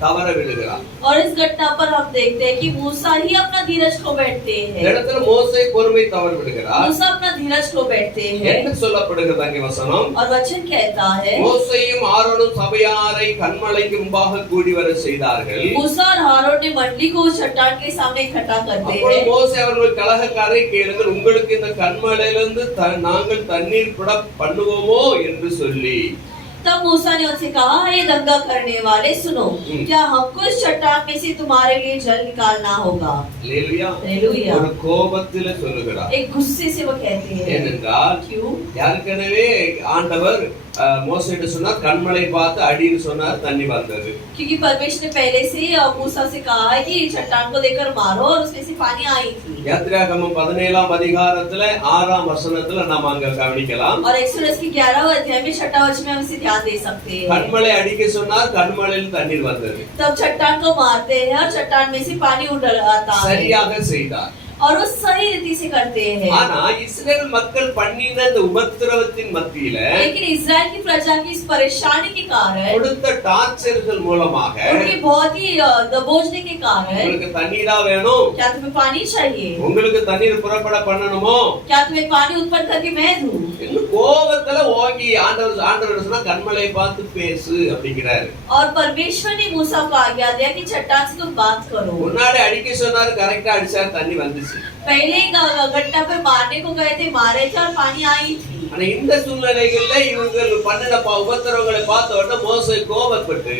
தவற விடுகிறார். और इस घटना पर हम देखते हैं कि मूसा ही अपना धीरज खो बैठते हैं। இந்த இடத்துல மோசே பொறுமை தவற விடுகிறார். मूसा अपना धीरज खो बैठते हैं। என்ன சொல்லப்படுகிறது அங்கே வசனம்? और वचन कहता है, மோசேயும் ஆரோனும் சபையாரை கன்மலைக்கு முன்பாக கூடி வர செய்தார்கள். मूसा और हारून ने मंडली को उस चट्टान के सामने इकट्ठा करते அப்பொழுது हैं। மோசே அவர்கள் கலகக்காரை கேளுங்கள், உங்களுக்கு இந்த கன்மலையிலிருந்து நாங்கள் தண்ணீர் புட பண்ணுவோமோ என்று சொல்லி. तब मूसा ने उनसे कहा, हे दंगा करने वाले सुनो, क्या हमको इस चट्टान में से तुम्हारे लिए जल निकालना होगा? அல்லேலூயா. हालेलुया। ஒரு கோபத்திலே சொல்லுகிறார். एक गुस्से से वो कहते हैं। ஏனென்றால் क्यों? ஏற்கனவே ஆண்டவர் மோசேட்டு சொன்னார், கண்மலை பார்த்து அடின்னு சொன்னார், தண்ணி வந்தது. क्योंकि परमेश्वर ने पहले से ही मूसा से कहा है कि चट्टान को देकर मारो और उसमें से पानी आई थी। யாத்திராகமம் 17ஆம் அதிகாரத்துல 6ஆம் வசனத்துல நாம அங்க கவனிக்கலாம். और एक्सोडस की 11वें अध्याय में 6वां वचन में हम इसे ध्यान दे सकते हैं। கண்மலை அடிக்க சொன்னார், கண்மலையில் தண்ணீர் வந்தது. तब चट्टान को मारते हैं और चट्टान में से पानी उड़ल आता है। சரியாக செய்தார். और वो सही रीति से करते हैं। ஆனா இஸ்ரேல் மக்கள் பண்ணின இந்த உபத்திரவத்தின் மத்தியில लेकिन इजराइल की प्रजा की इस परेशानी के कारण, கொடுத்த டார்ச்சர்கள் மூலமாக उनके बहुत ही दबोचने के कारण, உங்களுக்கு தண்ணீரா வேணும், क्या तुम्हें पानी चाहिए, உங்களுக்கு தண்ணீர் புறப்பட பண்ணணுமோ, क्या तुम्हें पानी उत्पन्न करके मैं दूं? இன்னும் கோபத்துல ஓங்கி ஆண்டவர் சொன்னா கண்மலை பார்த்து பேசு அப்படிங்கிறாரு. और परमेश्वर ने मूसा को आज्ञा दिया कि चट्टान से तुम बात करो। முன்னாடி அடிக்க சொன்னாரு, கரெக்டா அடிச்சாரு, தண்ணி வந்துச்சு. पहले घटना पे मारने को गए थे, मारे थे और पानी आई थी। ஆனா இந்த சூழ்நிலைகள்ல இவங்க பண்ணின உபத்திரவங்களை பார்த்த உடனே மோசே கோபப்பட்டு,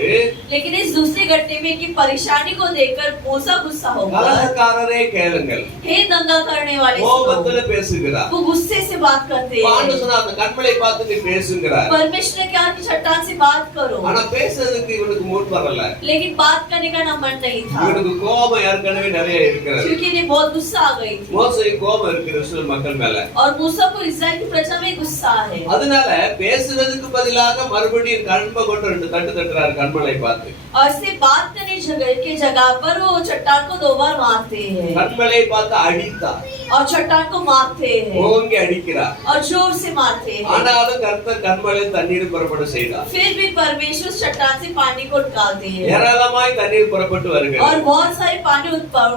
लेकिन इस दूसरे घटने में की परेशानी को देखकर मूसा गुस्सा हो गया। கலகக்காரரே கேளுங்கள், हे दंगा करने वाले கோபத்துல பேசுகிறார். वो गुस्से से बात करते ஆண்டு हैं। சொன்னா அந்த கண்மலை பார்த்து நீ பேசுங்கிறார். परमेश्वर ने कहा कि चट्टान से बात करो, ஆனா பேசுறதுக்கு இவனுக்கு மூட் வரல. लेकिन बात करने का ना मन नहीं था, இவனுக்கு கோபம் ஏற்கனவே நிறைய இருக்கிறது. क्योंकि इन्हें बहुत गुस्सा आ गई थी। மோசே கோபம் இருக்கிற இஸ்ரவேல் மக்கள் மேல. और मूसा को इस्राएल की प्रजा में गुस्सा है। அதனால பேசுறதுக்கு பதிலாக மறுபடியும் கண்பை கொண்டு 2 தட்டு தட்டுறாரு கண்மலை பார்த்து. और से बात करने के जगह पर वो चट्टान को 2 बार मारते हैं। கண்மலை பார்த்து அடித்தார், और चट्टान को मारते हैं ஓங்கி அடிக்கிறார். और जोर से मारते हैं। ஆனாலும் கர்த்தர் கண்மலையில் தண்ணீர் புறப்பட செய்தார். फिर भी परमेश्वर चट्टान से पानी को निकालते हैं ஏராளமாய் தண்ணீர் புறப்பட்டு வருகிறது. और बहुत सारे पानी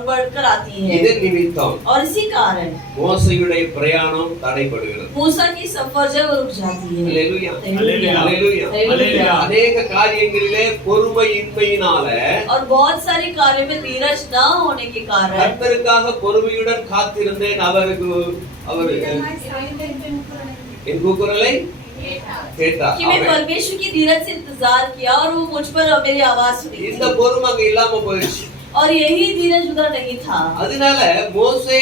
बढ़कर आती है। இதன் நிமித்தம் और इसी कारण மோசேயுடைய பிரயாணம் தடைபடுகிறது. मूसा की सफर जब रुक जाती है। அல்லேலூயா. அல்லேலூயா. அல்லேலூயா. அல்லேலூயா. अनेक காரியங்களிலே பொறுமையின்மையினால और बहुत सारे कार्यों में धीरज न होने के कारण, கர்த்தருக்காக பொறுமையுடன் காத்திருந்தேன், அவருக்கு அவர் என் கூக்குரலை கேட்டார். कि मैं परमेश्वर की धीरज से इंतजार किया और वो मुझ पर मेरी आवाज सुनी இந்த थी। பொறுமை அங்க இல்லாம போயிடுச்சு. और यही धीरज उधर नहीं था। அதனால மோசே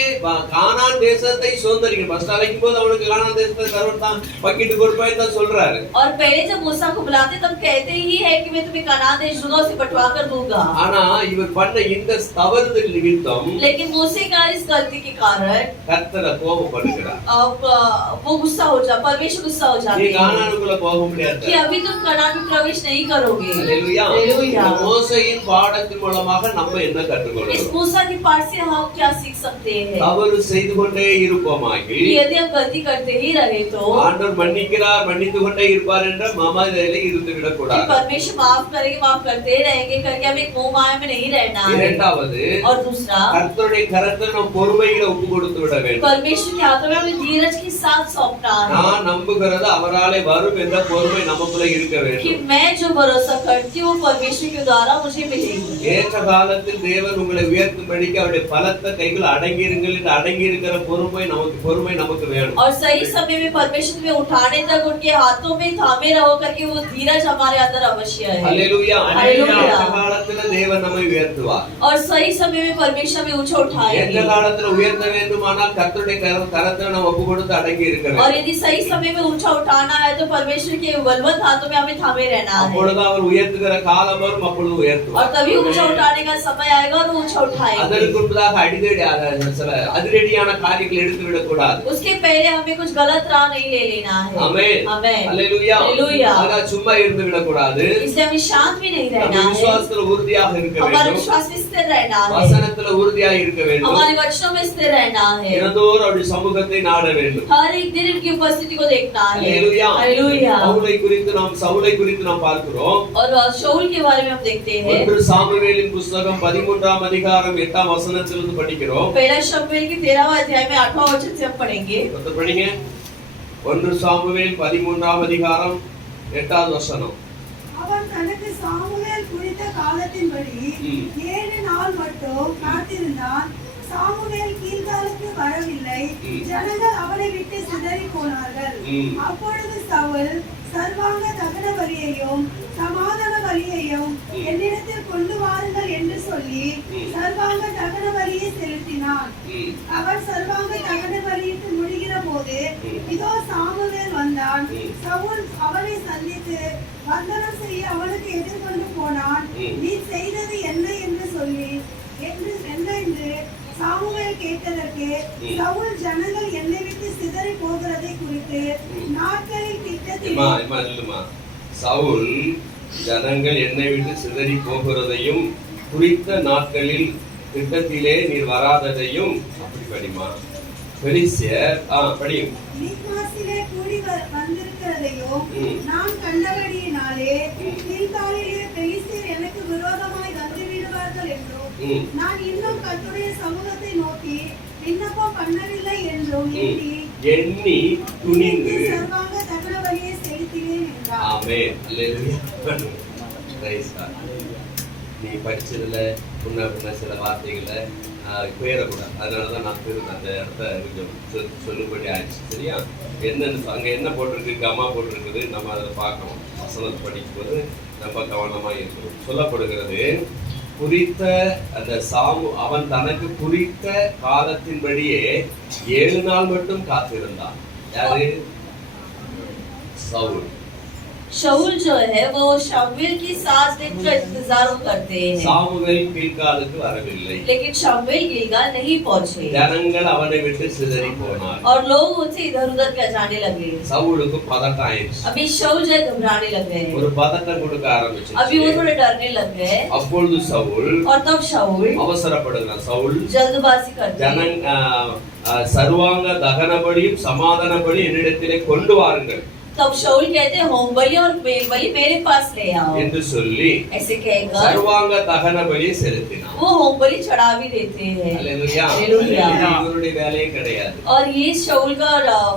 கானான் தேசத்தை சுதந்தரிக்கணும். ஃபர்ஸ்ட் அழைக்கும் போது அவனுக்கு கானான் தேசத்தை தருவன் தான் பக்கிட்டு கொடுப்பாய் தான் சொல்றாரு. और पहले जब मूसा को बुलाते तब कहते ही है कि मैं तुम्हें कनान देश दूंगा, उसे बंटवा कर दूंगा। ஆனா இவர் பண்ண இந்த தவறுதல் நிமித்தம் लेकिन मूसे का इस गलती के कारण கர்த்தரை கோபப்படுகிறார். वो गुस्सा हो जा, परमेश्वर गुस्सा हो நீ जाते हैं கானானுக்குள்ள போக முடியாது. कि अभी तुम कनान में प्रवेश नहीं करोगे। அல்லேலூயா. அல்லேலூயா. மோசேயின் பாடத்தின் மூலமாக நம்மை நம்ம என்ன इस கற்றுக்கொள்ளணும்? मूसा की पाठ से हम क्या सीख सकते हैं? தவறு செய்து கொண்டே இருப்போமாகி कि यदि हम गलती करते ही रहे तो ஆண்டவர் மன்னிக்கிறார், மன்னித்து கொண்டே இருப்பார் என்ற மமதையிலே இருந்து कि விடக்கூடாது. परमेश्वर माफ करेंगे, माफ करते रहेंगे करके हमें मोह माया में नहीं रहना है। இரண்டாவது, और दूसरा, கர்த்தருடைய கரத்தை நாம் பொறுமையில ஒப்பு கொடுத்து விட வேண்டும். परमेश्वर के हाथों में हमें धीरज के साथ सौंपना है நான் நம்புகிறது அவராலே வரும் என்ற பொறுமை நமக்குள்ள இருக்க कि வேண்டும். मैं जो भरोसा करती हूँ परमेश्वर के द्वारा मुझे मिलेगी। ஏற்ற காலத்தில் தேவன் உங்களை உயர்த்தும்படிக்கு அவருடைய பலத்த கைகள் அடங்கியிருங்கள் என்று அடங்கி இருக்கிற பொறுமை நமக்கு வேணும். और सही समय में परमेश्वर में उठाने तक उनके हाथों में थामे रहो करके वो धीरज हमारे अंदर अवश्य है। அல்லேலூயா. அல்லேலூயா. ஏற்ற காலத்துல தேவன் நம்மை உயர்த்துவார். और सही समय में परमेश्वर में ऊंचा ஏற்ற उठाएंगे। காலத்துல உயர்த்த வேண்டுமானால் கர்த்தருடைய கரத்தை நம்ம ஒப்பு கொடுத்து அடங்கி இருக்க और வேண்டும். यदि सही समय में ऊंचा उठाना है तो परमेश्वर के बलवंत हाथों में हमें थामे रहना है। அப்பொழுது அவர் உயர்த்துகிற காலம் வரும், அப்பொழுது और உயர்த்துவார். तभी ऊंचा उठाने का समय आएगा और वो ऊंचा उठाएंगे। அதற்கு முன்பதாக சில அதிரடியான காரியங்களை எடுத்து விடக்கூடாது. उसके पहले हमें कुछ गलत राह नहीं ले लेना है। ஆமென். आमेन। அல்லேலூயா. அல்லேலூயா। ஆக சும்மா இருந்து விடக்கூடாது. इसलिए हमें शांत भी नहीं रहना நம்ம है। விசுவாசத்துல உறுதியாக இருக்க हमारे வேண்டும். विश्वास में स्थिर रहना है। வசனத்துல உறுதியாக இருக்க வேண்டும். हमारे वचनों में स्थिर रहना है। தினந்தோறும் அவருடைய சமூகத்தை நாட வேண்டும். हर एक दिन इनकी उपस्थिति को देखना है। அல்லேலூயா. हालेलुया। சவுலை குறித்து நாம் பார்க்கிறோம். और शाऊल के बारे में हम देखते हैं। 1 சாமுவேலின் புத்தகம் 13ஆம் அதிகாரம் 8ஆம் வசனத்திலிருந்து படிக்கிறோம். पहला शमूएल के 13वां अध्याय में 8वां वचन से हम पढ़ेंगे। ஒருத்தர் படிங்க. 1 சாமுவேல் 13ஆம் அதிகாரம் 8வது வசனம். அவன் தனக்கு சாமுவேல் குறித்த காலத்தின்படி 7 நாள் மட்டும் காத்திருந்தான். சாமுவேல் கீழ்காலுக்கு வரவில்லை. ஜனங்கள் அவனை விட்டு சிதறி போனார்கள். அப்பொழுது சவுல் சர்வாங்க தகன பலியையும் சமாதான பலியையும் என்னிடத்தில் கொண்டு வாருங்கள் என்று சொல்லி சர்வாங்க தகன பலியை செலுத்தினான். அவன் சர்வாங்க தகன பலியிட்டு முடிகிற போது இதோ சாமுவேல் வந்தான். சவுல் அவனை சந்தித்து வந்தனம் செய்ய அவனுக்கு எதிர்கொண்டு போனான். நீ செய்தது என்ன என்று சொல்லி என்ன என்று சாமுவேல் கேட்டதற்கு சவுல் ஜனங்கள் என்னை விட்டு சிதறி போகிறதை குறித்து நாட்களில் திட்டத்தில் சவுல் ஜனங்கள் என்னை விட்டு சிதறி போகிறதையும் குறித்த நாட்களில் திட்டத்திலே நீர் வராததையும் அப்படி படிமா பெலிஸ்தியர் படியும் மிக்மாசிலே கூடி வந்திருக்கிறதையும் நான் கண்டபடியினாலே கீழ்காலிலே பெலிஸ்தியர் எனக்கு விரோதமாய் வந்து விடுவார்கள் என்றும் நான் இன்னும் கர்த்தருடைய சமூகத்தை நோக்கி விண்ணப்பம் பண்ணவில்லை என்றும் எண்ணி துணிந்து சர்வாங்க தகன பலியை செலுத்தினேன் என்றார். ஆமென். அல்லேலூயா. Praise God. நீ படிச்சதுல முன்ன சில வார்த்தைகளை பேரக்கூடாது. அதனாலதான் நான் அந்த இடத்த கொஞ்சம் சொல்லும்படி ஆயிடுச்சு. சரியா? என்னன்னு அங்க என்ன போட்டிருக்கு, கமா போட்டிருக்குது, நம்ம அதை பார்க்கணும். வசனத்தை படிக்கும்போது ரொம்ப கவனமா இருக்கணும். சொல்லப்படுகிறது குறித்த அந்த அவன் தனக்கு குறித்த காலத்தின்படியே 7 நாள் மட்டும் காத்திருந்தான். யாரு? சவுல். शाऊल जो है वो शमूएल की 7 दिन का इंतजार करते हैं। சாமுவேல் கில்காலுக்கு வரவில்லை. लेकिन शमूएल गिलगाल नहीं पहुंचे। ஜனங்கள் அவனை விட்டு சிதறி போனார். और लोग उनसे इधर-उधर क्या जाने लगे। சவுலுக்கு பதட்டம் ஆயிடுச்சு. अभी शाऊल जो घबराने लग गए। ஒரு பதட்டம் கொடுக்க ஆரம்பிச்சு. अभी वो थोड़े डरने लग गए। அப்பொழுது சவுல் और तब शाऊल அவசரப்படுகிறான். சவுல் जल्दबाजी करते சர்வாங்க தகனபடியும் சமாதானபடி என்னிடத்திலே கொண்டு வாருங்கள். तब शाऊल कहते हैं होम बलि और मेल बलि मेरे पास ले आओ। என்று சொல்லி ऐसे कहकर சர்வாங்க தகனபலியை செலுத்தினான். वो होम बलि चढ़ा भी देते हैं। அல்லேலூயா. அல்லேலூயா। இவருடைய வேலையே கிடையாது. और ये शाऊल का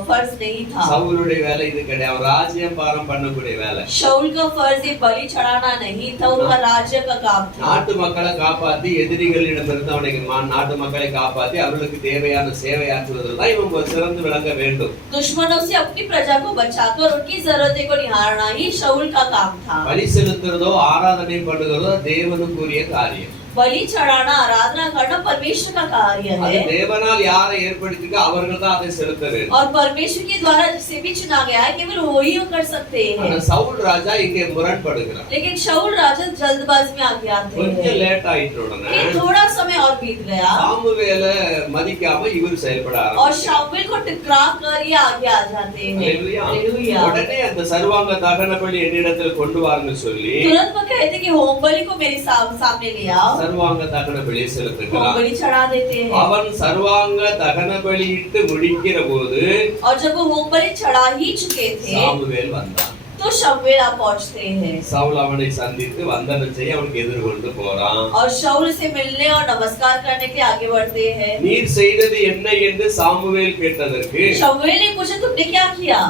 फर्ज नहीं था। சவுலுடைய வேலை இது கிடையாது. ராஜ்யம் பாரம் பண்ணக்கூடிய வேலை. शाऊल का फर्ज ये बलि चढ़ाना नहीं था, उनका राज्य का काम था। நாட்டு மக்களை காப்பாத்தி எதிரிகளிடமிருந்து அவனை நாட்டு மக்களை காப்பாத்தி அவர்களுக்கு தேவையான சேவையாற்றுவதில் தான் இவங்க சிறந்து விளங்க வேண்டும். दुश्मनों से अपनी प्रजा को बचाकर उनकी जरूरतें को निहारना ही शाऊल का काम था। பலி செலுத்துறதோ ஆராதனை பண்ணுகிறதோ தேவனுக்குரிய காரியம். बलि चढ़ाना आराधना करना परमेश्वर का कार्य அது है। தேவனால் யாரை ஏற்படுத்திக்க அவர்கள் தான் அதை செலுத்த வேண்டும். और परमेश्वर के द्वारा जिसे भी चुना गया है केवल वही कर सकते हैं। ஆனா சவுல் ராஜா இங்கே முரண்படுகிறார். लेकिन शाऊल राजा जल्दबाजी में आगे आते கொஞ்சம் हैं। லேட் ஆயிட்ட உடனே थोड़ा समय और बीत गया சாமுவேலை மதிக்காம இவர் செயல்பட और ஆரம்பிச்சார். शाऊल को टकरा कर ये आगे आ जाते हैं। हालेलुया। உடனே அந்த சர்வாங்க தகன பலி என்னிடத்தில் கொண்டு வாருன்னு சொல்லி तुरंत वो कहते कि होम बलि को मेरे सामने ले आओ. சர்வாங்க தகன பலி செலுத்துகிறான். होमबलि चढ़ा देते हैं। அவன் சர்வாங்க தகன பலியிட்டு முடிக்கிற போது और जब वो होमबलि चढ़ा ही चुके थे சாமுவேல் வந்தான். तो शमूएल आप पहुंचते हैं சவுல் அவனை சந்தித்து வந்தனம் செய்ய அவனுக்கு எதிர்கொண்டு போறான். और शाऊल से मिलने और नमस्कार करने के लिए आगे बढ़ते हैं। நீர் செய்தது என்ன என்று சாமுவேல் கேட்டதற்கு शमूएल ने पूछा तुमने क्या किया?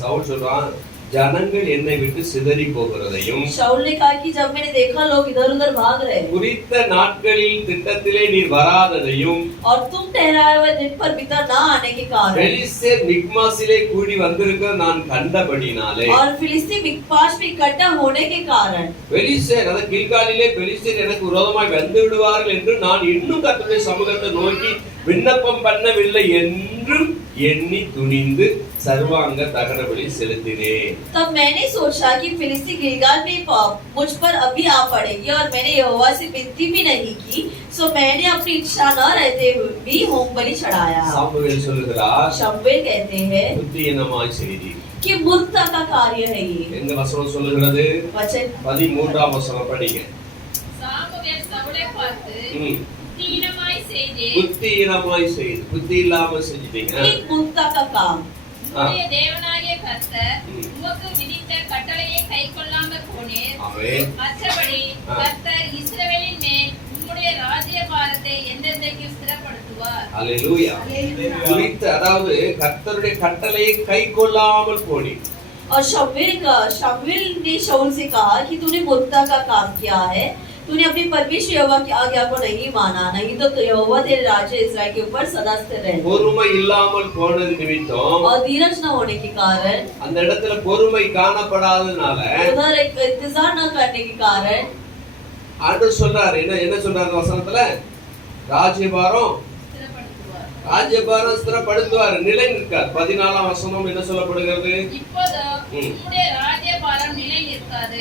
சவுல் சொல்றான், ஜனங்கள் என்னை விட்டு சிதறி போகிறதையும் शाऊल ने कहा कि जब मैंने देखा लोग इधर उधर भाग रहे குறித்த நாட்களில் திட்டத்திலே நீர் வராததையும் और तुम ठहराए हुए दिन पर भीतर ना आने के कारण பெலிஸ்தர் மிக்மாசிலே கூடி வந்திருக்க நான் கண்டபடினாலே और फिलिस्ती मिक्माश में इकट्ठा होने के कारण பெலிஸ்தர் அத கில்காலிலே பெலிஸ்தர் எனக்கு விரோதமாய் வந்து விடுவார்கள் என்று நான் இன்னும் கர்த்தருடைய சமூகத்தை நோக்கி விண்ணப்பம் பண்ணவில்லை என்று எண்ணி துணிந்து सर्वांग दहन बलि सेलुत्तिनेन। तब मैंने सोचा कि फिलिस्ती गिलगाल में मुझ पर अभी आ पड़ेगी और मैंने यहोवा से विनती भी नहीं की, सो मैंने अपनी इच्छा न रहते हुए भी होम बलि चढ़ाया। सामुएल சொல்லுகிறார், शमूएल कहते हैं புத்தியீனமாய் செய்தீர் कि मूर्खता का कार्य है ये। எங்க வசனம் சொல்லுகிறது? वचन 13ஆம் வசனம் படிங்க। சாமுவேல் சவுலை பார்த்து புத்தியீனமாய் செய்தீர், புத்தியீனமாய் செய்து புத்தி இல்லாம செஞ்சிட்டீங்க। एक मूर्खता का काम। உம்முடைய தேவனாகிய கர்த்தர் உமக்கு விதித்த கட்டளையை கைக்கொள்ளாமல் போனீர்। ஆமென்। மற்றபடி கர்த்தர் இஸ்ரவேலின் மேல் உம்முடைய ராஜ்யபாரத்தை என்றென்றைக்கும் ஸ்திரப்படுத்துவார்। ஹalleluya। குறித்த அதாவது கர்த்தருடைய கட்டளையை கைக்கொள்ளாமல் போனீர்। और शमूएल ने शाऊल से कहा कि तूने मूर्खता का काम किया है, तूने अपने परमेश्वर यहोवा की आज्ञा को नहीं माना, नहीं तो यहोवा तेरे राज्य इस्राएल के ऊपर सदा स्थिर रहे। பொறுமை இல்லாமல் போனது நிமித்தம் और धीरज न होने के कारण அந்த இடத்துல பொறுமை காணப்படாதனால उधर एक इंतजार न करने के कारण ஆண்டவர் சொல்றாரு, என்ன சொல்றாரு வசனத்துல? ராஜ்யபாரம் ஸ்திரப்படுத்துவார்। ராஜ்யபாரம் ஸ்திரப்படுத்துவார், நிலை நிற்கார்। 14ஆம் வசனம் என்ன சொல்லப்படுகிறது? இப்போது உம்முடைய ராஜ்யபாரம் நிலை நிற்காது,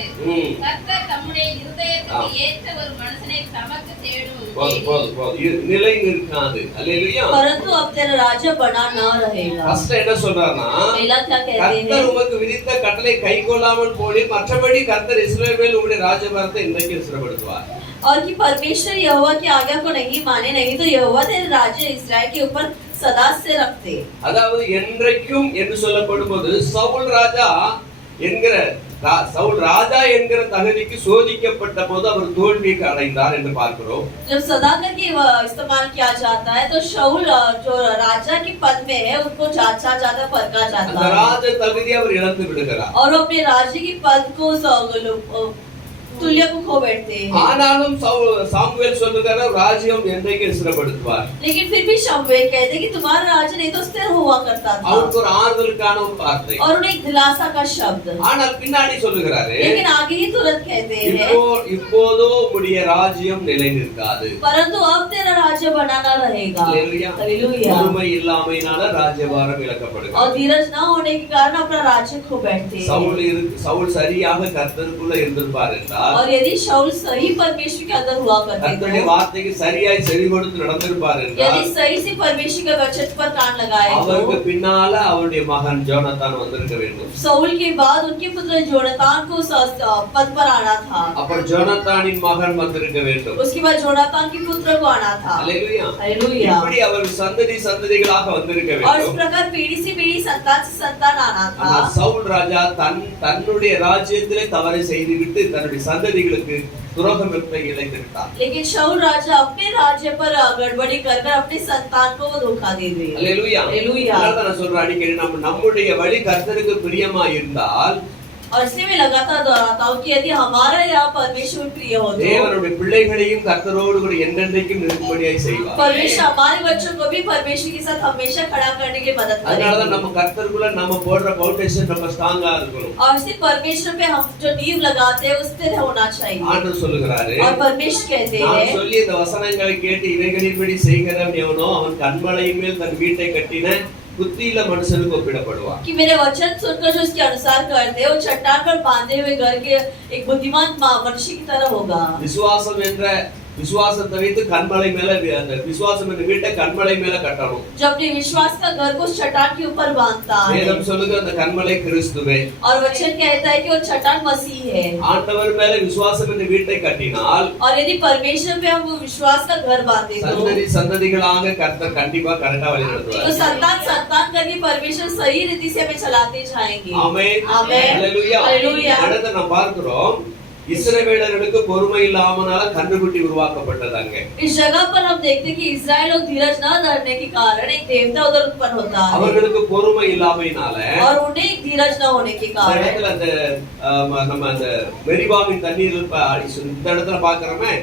கர்த்தர் தம்முடைய இருதயத்துக்கு ஏற்ற ஒரு மனுஷனை தமக்கு தேடுவார்। நிலை நிற்காது। அல்லேலூயா। परंतु अब तेरा राज्य बना न रहेगा। ஃபர்ஸ்ட் என்ன சொல்றாருன்னா, पहला क्या कहते கர்த்தர் हैं உமக்கு விதித்த கட்டளை கைக்கொள்ளாமல் போனீர், மற்றபடி கர்த்தர் இஸ்ரவேல் மேல் உம்முடைய ராஜ்யபாரத்தை இன்றைக்கு ஸ்திரப்படுத்துவார்। और कि परमेश्वर यहोवा की आज्ञा को नहीं माने, नहीं तो यहोवा तेरे राज्य इस्राएल के ऊपर सदा से रखते। அதாவது என்றைக்கும் என்று சொல்லப்படும்போது சவுல் ராஜா என்கிற தகுதிக்கு சோதிக்கப்பட்ட போது அவர் தோல்வியை அடைந்தார் என்று பார்க்கிறோம்। जब सदा करके इस्तेमाल किया जाता है तो शाऊल जो राजा के पद में है उनको जांचा जाता, परखा அந்த जाता है ராஜ தகுதியை அவர் இழந்து விடுகிறார்। और वो अपने राज्य के पद को तुल्य को खो बैठते हैं। ஆனாலும் சாமுவேல் சொல்லுகிறார், ராஜ்யம் என்றைக்கு ஸ்திரப்படுத்துவார்। लेकिन फिर भी शमूएल कहते हैं कि तुम्हारा राज्य नहीं तो स्थिर हुआ करता था, அவருக்கு ஒரு ஆறுதலுக்கான ஒரு வார்த்தை। और उन्हें एक दिलासा का शब्द। ஆனால் பின்னாடி சொல்லுகிறாரு, लेकिन आगे ही तुरंत कहते हैं இப்போதோ உம்முடைய ராஜ்யம் நிலை நிற்காது, परंतु अब तेरा राज्य बनाना रहेगा। அல்லேலூயா। हालेलुया। பொறுமை இல்லாமையினால ராஜ்யபாரம் और இழக்கப்படுகிறது। धीरज न होने के कारण अपना राज्य खो बैठते हैं। சவுல் சரியாக கர்த்தருக்குள்ள இருந்திருப்பார் என்றால், और यदि शाऊल सही परमेश्वर के अंदर हुआ करते கர்த்தருடைய थे, வார்த்தைக்கு சரியாய் செவி கொடுத்து நடந்திருப்பார் यदि என்றால், सही से परमेश्वर के वचन पर कान लगाए அவருக்கு तो பின்னால அவருடைய மகன் ஜோனத்தான் வந்திருக்க வேண்டும்। शाऊल के बाद उनके पुत्र जोनातान को पद पर आना था, அப்புறம் ஜோனத்தானின் மகன் வந்திருக்க வேண்டும்। उसके बाद जोनातान के पुत्र को आना था। அல்லேலூயா। हालेलुया। இப்படி அவர் சந்ததிகளாக வந்திருக்க और इस வேண்டும்। प्रकार पीढ़ी से पीढ़ी संतान से संतान आना था। ஆனால் சவுல் ராஜா தன்னுடைய ராஜ்யத்திலே தவறை செய்துவிட்டு தன்னுடைய சந்ததிகளுக்கு துரோகம் இழைத்து விட்டார்। लेकिन शाऊल राजा अपने राज्य पर गड़बड़ी कर अपने संतान को वो धोखा दे दिए। அல்லேலூயா। हालेलुया। அதனால நான் சொல்றேன், அடிக்கடி நம்முடைய வழி கர்த்தருக்கு பிரியமா இருந்தால், और इसलिए मैं लगातार दोहराता हूँ कि यदि हमारा यहाँ परमेश्वर प्रिय हो तो தேவனுடைய பிள்ளைகளையும் கர்த்தரோடு கூட என்றென்றைக்கும் இருக்கும்படியாய் செய்வார்। परमेश्वर हमारे बच्चों को भी परमेश्वर के साथ हमेशा खड़ा करने की मदद அதனாலதான் करेगा। நம்ம கர்த்தருக்குள்ள நம்ம போடுற ஃபவுண்டேஷன் ரொம்ப ஸ்ட்ராங்கா இருக்கணும்। और सिर्फ परमेश्वर पे हम जो नींव लगाते हैं उस पर होना चाहिए। ஆண்டவர் சொல்லுகிறாரு, और परमेश्वर कहते நான் हैं சொல்லி இந்த வசனங்களை கேட்டு இவைகளின்படி செய்கிறவன் எவனோ அவன் கண்மலையின் மேல் தன் வீட்டை கட்டின புத்தியுள்ள மனுஷனுக்கு ஒப்பிடப்படுவான்। कि मेरे वचन सुनकर जो इसके अनुसार करते हैं वो चट्टान पर बांधे हुए घर के एक बुद्धिमान मनुष्य की तरह होगा। விசுவாசம் என்ற விசுவாசத்தை வைத்து கண்மலை மேல அந்த விசுவாசம் என்ற வீட்டை கண்மலை மேல கட்டணும். जो अपने विश्वास का घर को चट्टान के ऊपर बांधता है வேதம் சொல்லுது அந்த கண்மலை கிறிஸ்துவே. और वचन कहता है कि वो चट्टान मसीह है. ஆண்டவர் மேல விசுவாசம் என்ற வீட்டை கட்டினால் और यदि परमेश्वर पे हम वो विश्वास का घर बांधे तो சந்ததிகளாக கர்த்தர் கண்டிப்பா கரெக்டா வழி நடத்துவார். तो संतान करके परमेश्वर सही रीति से हमें चलाते जाएंगे. ஆமென். ஆமென். ஹalleluya. ஹalleluya. அடுத்து நாம் பார்க்கிறோம் இஸ்ரவேலர்களுக்கு பொறுமை இல்லாமனால கன்றுக்குட்டி உருவாக்கப்பட்டதாங்க. इस जगह पर हम देखते हैं कि इस्राएल लोग धीरज न धरने के कारण एक देवता उधर उत्पन्न होता है அவர்களுக்கு பொறுமை இல்லாமையினால और उन्हें एक धीरज न होने के कारण அந்த நம்ம அந்த மெரிபாவின் தண்ணீர் இந்த இடத்துல பார்க்கிறோமே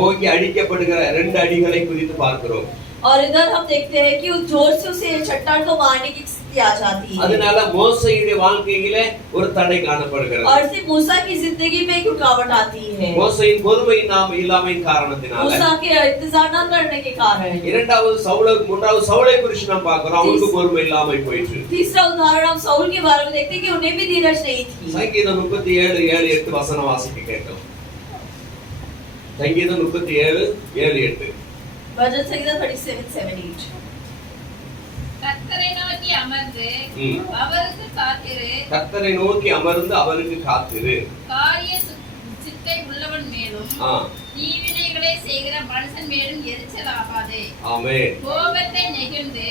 ஓங்கி அடிக்கப்படுகிற 2 அடிகளை குறித்து பார்க்கிறோம். और इधर हम देखते हैं कि जोर से उसे चट्टान को मारने की स्थिति आ जाती है. அதனால மோசேயுடைய வாழ்க்கையிலே ஒரு தடை காணப்படுகிறது. और से मूसा की जिंदगी में एक रुकावट आती है. மோசேயின் பொறுமை இல்லாமையின் காரணத்தினால मूसा के इंतजार न करने के कारण. மூன்றாவது சவுலை குறித்து நாம் பார்க்கிறோம். அவருக்கு பொறுமை இல்லாமல் போயிற்று. तीसरा उदाहरण हम साउल के बारे में देखते हैं कि उन्हें भी धीरज नहीं थी. சங்கீதம் 37:7-8 வசனம் வாசிக்க கேட்டோம். சங்கீதம் 37:7-8 भजन संहिता 37:7-8. கர்த்தரை நோக்கி அமர்ந்து அவருக்கு காத்திரு. கர்த்தரை நோக்கி அமர்ந்து அவருக்கு காத்திரு. காரிய சித்தை உள்ளவன் மேலும் தீவினைகளை செய்கிற மனுஷன் மேலும் எரிச்சல் ஆகாதே. ஆமென். கோபத்தை நெகிழ்ந்து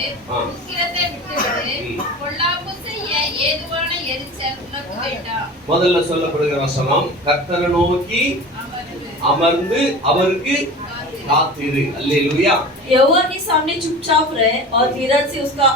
உக்கிரத்தை விட்டுவிடு. பொல்லாப்பு செய்ய ஏதுவான எரிச்சல் உனக்கு வேண்டாம். முதல்ல சொல்லப்படுகிற வசனம் கர்த்தரை நோக்கி அமர்ந்து அவருக்கு காத்திரு. அல்லேலூயா. यहोवा के सामने चुपचाप रहे और धीरज से उसका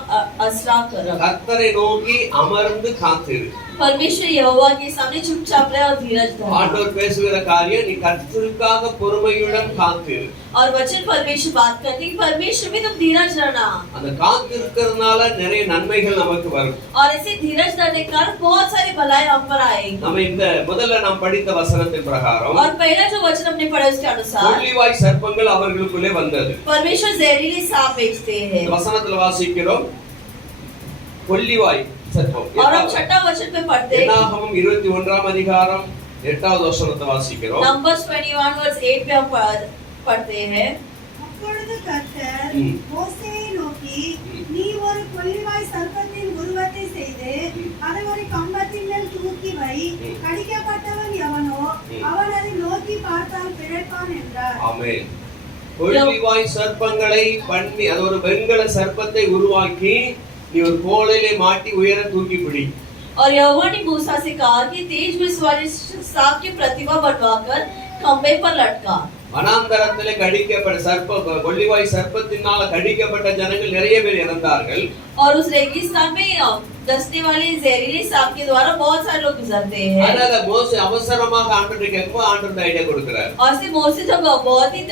आसरा करो. கர்த்தரை நோக்கி அமர்ந்து காத்திரு. परमेश्वर यहोवा के सामने चुपचाप रहे और धीरज धरे. ஆண்டவர் பேசுகிற காரியம் நீ கர்த்தருக்காக பொறுமையுடன் காத்திரு. और वचन परमेश्वर बात करते हैं परमेश्वर में तुम धीरज रहना. அந்த காத்திருக்கிறதுனால நிறைய நன்மைகள் நமக்கு வரும். और ऐसे धीरज धरने के कारण बहुत सारी भलाई हम पर आएगी. நம்ம இந்த முதல்ல நாம் படித்த வசனத்தின் பிரகாரம் और पहला जो वचन हमने पढ़ा उसके अनुसार கொள்ளிவாய் சர்ப்பங்கள் அவர்களுக்குள்ளே வந்தது. परमेश्वर जहरीले सांप भेजते हैं. வசனத்துல வாசிக்கிறோம் கொள்ளிவாய் சர்ப்பம். और हम छठा वचन पे पढ़ते हैं என்னாகமம் 21ஆம் அதிகாரம் 8வது வசனத்தை வாசிக்கிறோம். नंबर्स 21 वर्स 8 पे हम पढ़ते हैं. அப்பொழுது கர்த்தர் மோசேயை நோக்கி நீ ஒரு கொள்ளிவாய் சர்ப்பத்தின் உருவத்தை செய்து அதை ஒரு கம்பத்தின் மேல் தூக்கி வை. கடிக்கப்பட்டவன் எவனோ அவன் அதை நோக்கி பார்த்தால் பிழைப்பான் என்றார். ஆமென். கொள்ளிவாய் சர்ப்பங்களை பண்ணி அது ஒரு வெண்கல சர்ப்பத்தை உருவாக்கி நீ ஒரு கோலிலே மாட்டி உயர தூக்கி பிடி. और यहोवा ने मूसा से कहा कि तेज में वाले सांप की प्रतिमा बनवाकर खंबे पर लटका. வனாந்தரத்திலே கடிக்கப்பட்ட கொள்ளிவாய் சர்ப்பத்தினால கடிக்கப்பட்ட ஜனங்கள் நிறைய பேர் இறந்தார்கள். और उस रेगिस्तान में दसने वाले जहरीले सांप के द्वारा बहुत सारे लोग गुजरते हैं. அதனால மோசே அவசரமாக ஆண்டவருக்கு கேட்கும் ஆண்டவர் ஐடியா கொடுக்கிறார். और से मोसे जब बहुत ही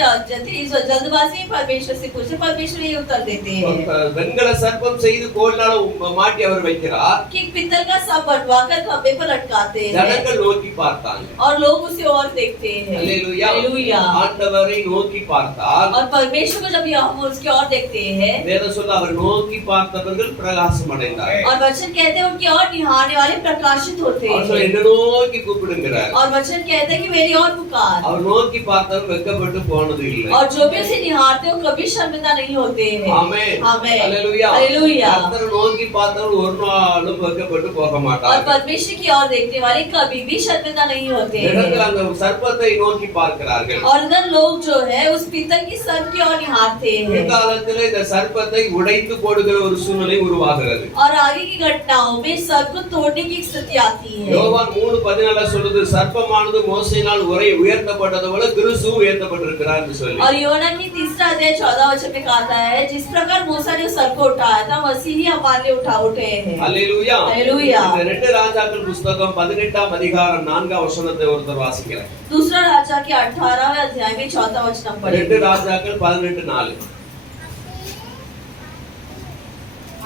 जल्दबाजी में परमेश्वर से पूछे परमेश्वर ये उत्तर देते हैं வெண்கல சர்ப்பம் செய்து கோல்னால மாட்டி அவர் வைக்கிறார். कि पित्तल का सांप बनवाकर खंबे पर लटकाते हैं. ஜனங்கள் நோக்கி பார்த்தாங்க. और लोग उसे और देखते हैं. அல்லேலூயா. हालेलुया. ஆண்டவரை நோக்கி பார்த்தால் और परमेश्वर को जब हम उसकी ओर देखते हैं வேதம் சொல்ல அவர் நோக்கி பார்த்தவர்கள் பிரகாசம் அடைந்தார்கள். और वचन कहते हैं उनकी ओर निहारने वाले प्रकाशित होते அவர் हैं. என்ன நோக்கி கூப்பிடுங்கிறார். और वचन कहते हैं कि मेरी ओर पुकार. அவர் நோக்கி பார்த்தவர் வெட்கப்பட்டு போனது இல்லை. और जो भी उसे निहारते हैं वो कभी शर्मिंदा नहीं होते हैं. ஆமென். आमेन. அல்லேலூயா. हालेलुया. கர்த்தரை நோக்கி பார்த்தவர் ஒரு நாளும் வெட்கப்பட்டு போக और மாட்டார். परमेश्वर की ओर देखने वाले कभी भी शर्मिंदा नहीं होते இடத்துல हैं. அந்த சர்ப்பத்தை நோக்கி பார்க்கிறார்கள். और इधर लोग जो है उस पित्तल की सर्प की ओर निहारते हैं. காலத்திலே இந்த சர்ப்பத்தை உடைத்து போடுகிற ஒரு சூழ்நிலை உருவாகிறது. और आगे की घटनाओं में सर्प को तोड़ने की स्थिति आती है. யோவான் 3:14 சொல்லுது சர்ப்பமானது மோசேயினால் உயர்த்தப்பட்டது போல கிறிஸ்து உயர்த்தப்பட்டிருக்கிறார் என்று சொல்லி. और योना की तीसरा अध्याय 14 वचन में कहता है जिस प्रकार मूसा ने सर्प को उठाया था मसीह ही हमारे लिए उठे हैं. அல்லேலூயா. हालेलुया. இந்த 2 ராஜாக்கள் புத்தகம் 18ஆம் அதிகாரம் 4ஆம் வசனத்தை ஒருத்தர் வாசிக்கிறார். दूसरा राजा के 18वें अध्याय में 4वां वचन हम 2 पढ़ेंगे. ராஜாக்கள் 18:4.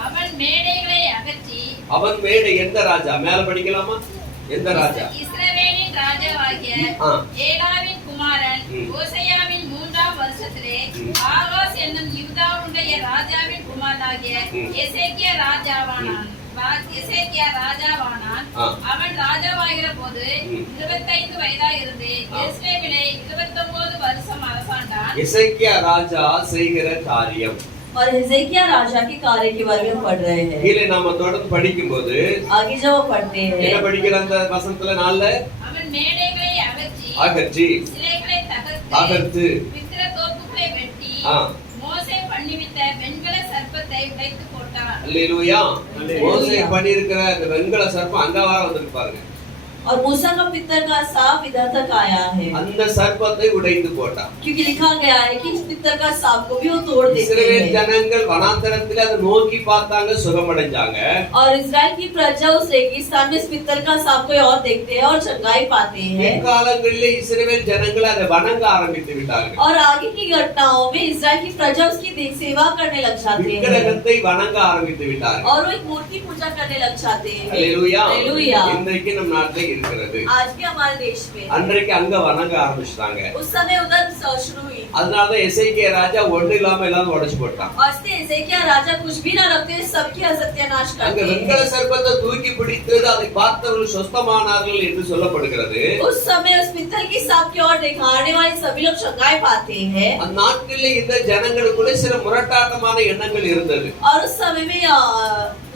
அவன் மேடைகளை அகற்றி அவன் மேடை எந்த ராஜா மேல படிக்கலாமா? எந்த ராஜா? இஸ்ரவேலின் ராஜாவாகிய ஏலாவின் குமாரன் ஓசையாவின் 3ஆம் வருஷத்திலே ஆகாஸ் என்னும் யூதாவுடைய ராஜாவின் குமாரனாகிய எசேக்கியா ராஜாவானான். அவன் ராஜாவாகிற போது 25 வயதாக இருந்து எருசலேமிலே 29 வருஷம் அரசாண்டான். எசேக்கியா ராஜா செய்கிற காரியம். और हिजकिय्याह राजा के कार्य के बारे में पढ़ रहे हैं। கீழே நாம தொடர்ந்து படிக்கும்போது आगे जब वो पढ़ते என்ன हैं, படிக்கிற அந்த வசனத்துல நாள்ல அவன் மேடைகளை அகற்றி சிலைகளை தகர்த்து விக்கிர தோப்புகளை வெட்டி ஆ. மோசே பண்ணிவிட்ட வெண்கல சர்ப்பத்தை உடைத்து போட்டான். அல்லேலூயா. மோசே பண்ணியிருக்கிற அந்த வெண்கல சர்ப்பம் அங்க வர வந்திருக்கு பாருங்க. और मूसा का पित्तर का सांप इधर तक आया है, அந்த சர்ப்பத்தை உடைத்து போட்டான். क्योंकि लिखा गया है कि इस पित्तर का सांप को भी वो तोड़ देते இஸ்ரவேல் हैं। ஜனங்கள் வனாந்தரத்துல அதை நோக்கி பார்த்தாங்க, சுகமடைஞ்சாங்க. और इजराइल की प्रजा उस रेगिस्तान में इस पित्तर का सांप को और देखते हैं और चंगाई पाते हैं। பிற்காலங்களிலே இஸ்ரவேல் ஜனங்கள் அதை வணங்க ஆரம்பித்து விட்டார்கள். और आगे की घटनाओं में इजराइल की प्रजा उसकी सेवा करने लग जाते हैं விக்கிரகத்தை வணங்க ஆரம்பித்து விட்டார்கள். और वो एक मूर्ति पूजा करने लग जाते हैं। அல்லேலூயா. हालेलुया। இன்றைக்கு நம் நாட்டில் இருக்கிறது. आज भी हमारे देश में அன்றைக்கு அங்க வணங்க ஆரம்பிச்சிட்டாங்க. उस समय उधर शुरू हुई, அதனாலதான் எசேக்கியா ராஜா ஒண்ணு இல்லாம எல்லாரும் உடைச்சு போட்டான். और इसलिए हिजकिय्याह राजा कुछ भी ना रखते, सबकी असत्यानाश அங்க करते வெண்கல हैं। சர்ப்பத்தை தூக்கி பிடித்து அதை பார்த்தவர்கள் சொஸ்தமானார்கள் என்று சொல்லப்படுகிறது. उस समय उस पित्तल की सांप की ओर दिखाने वाले सभी लोग चंगाई पाते हैं। அந்த நாட்களில் இந்த ஜனங்களுக்குள்ள சில முரட்டாட்டமான எண்ணங்கள் இருந்தது. और उस समय में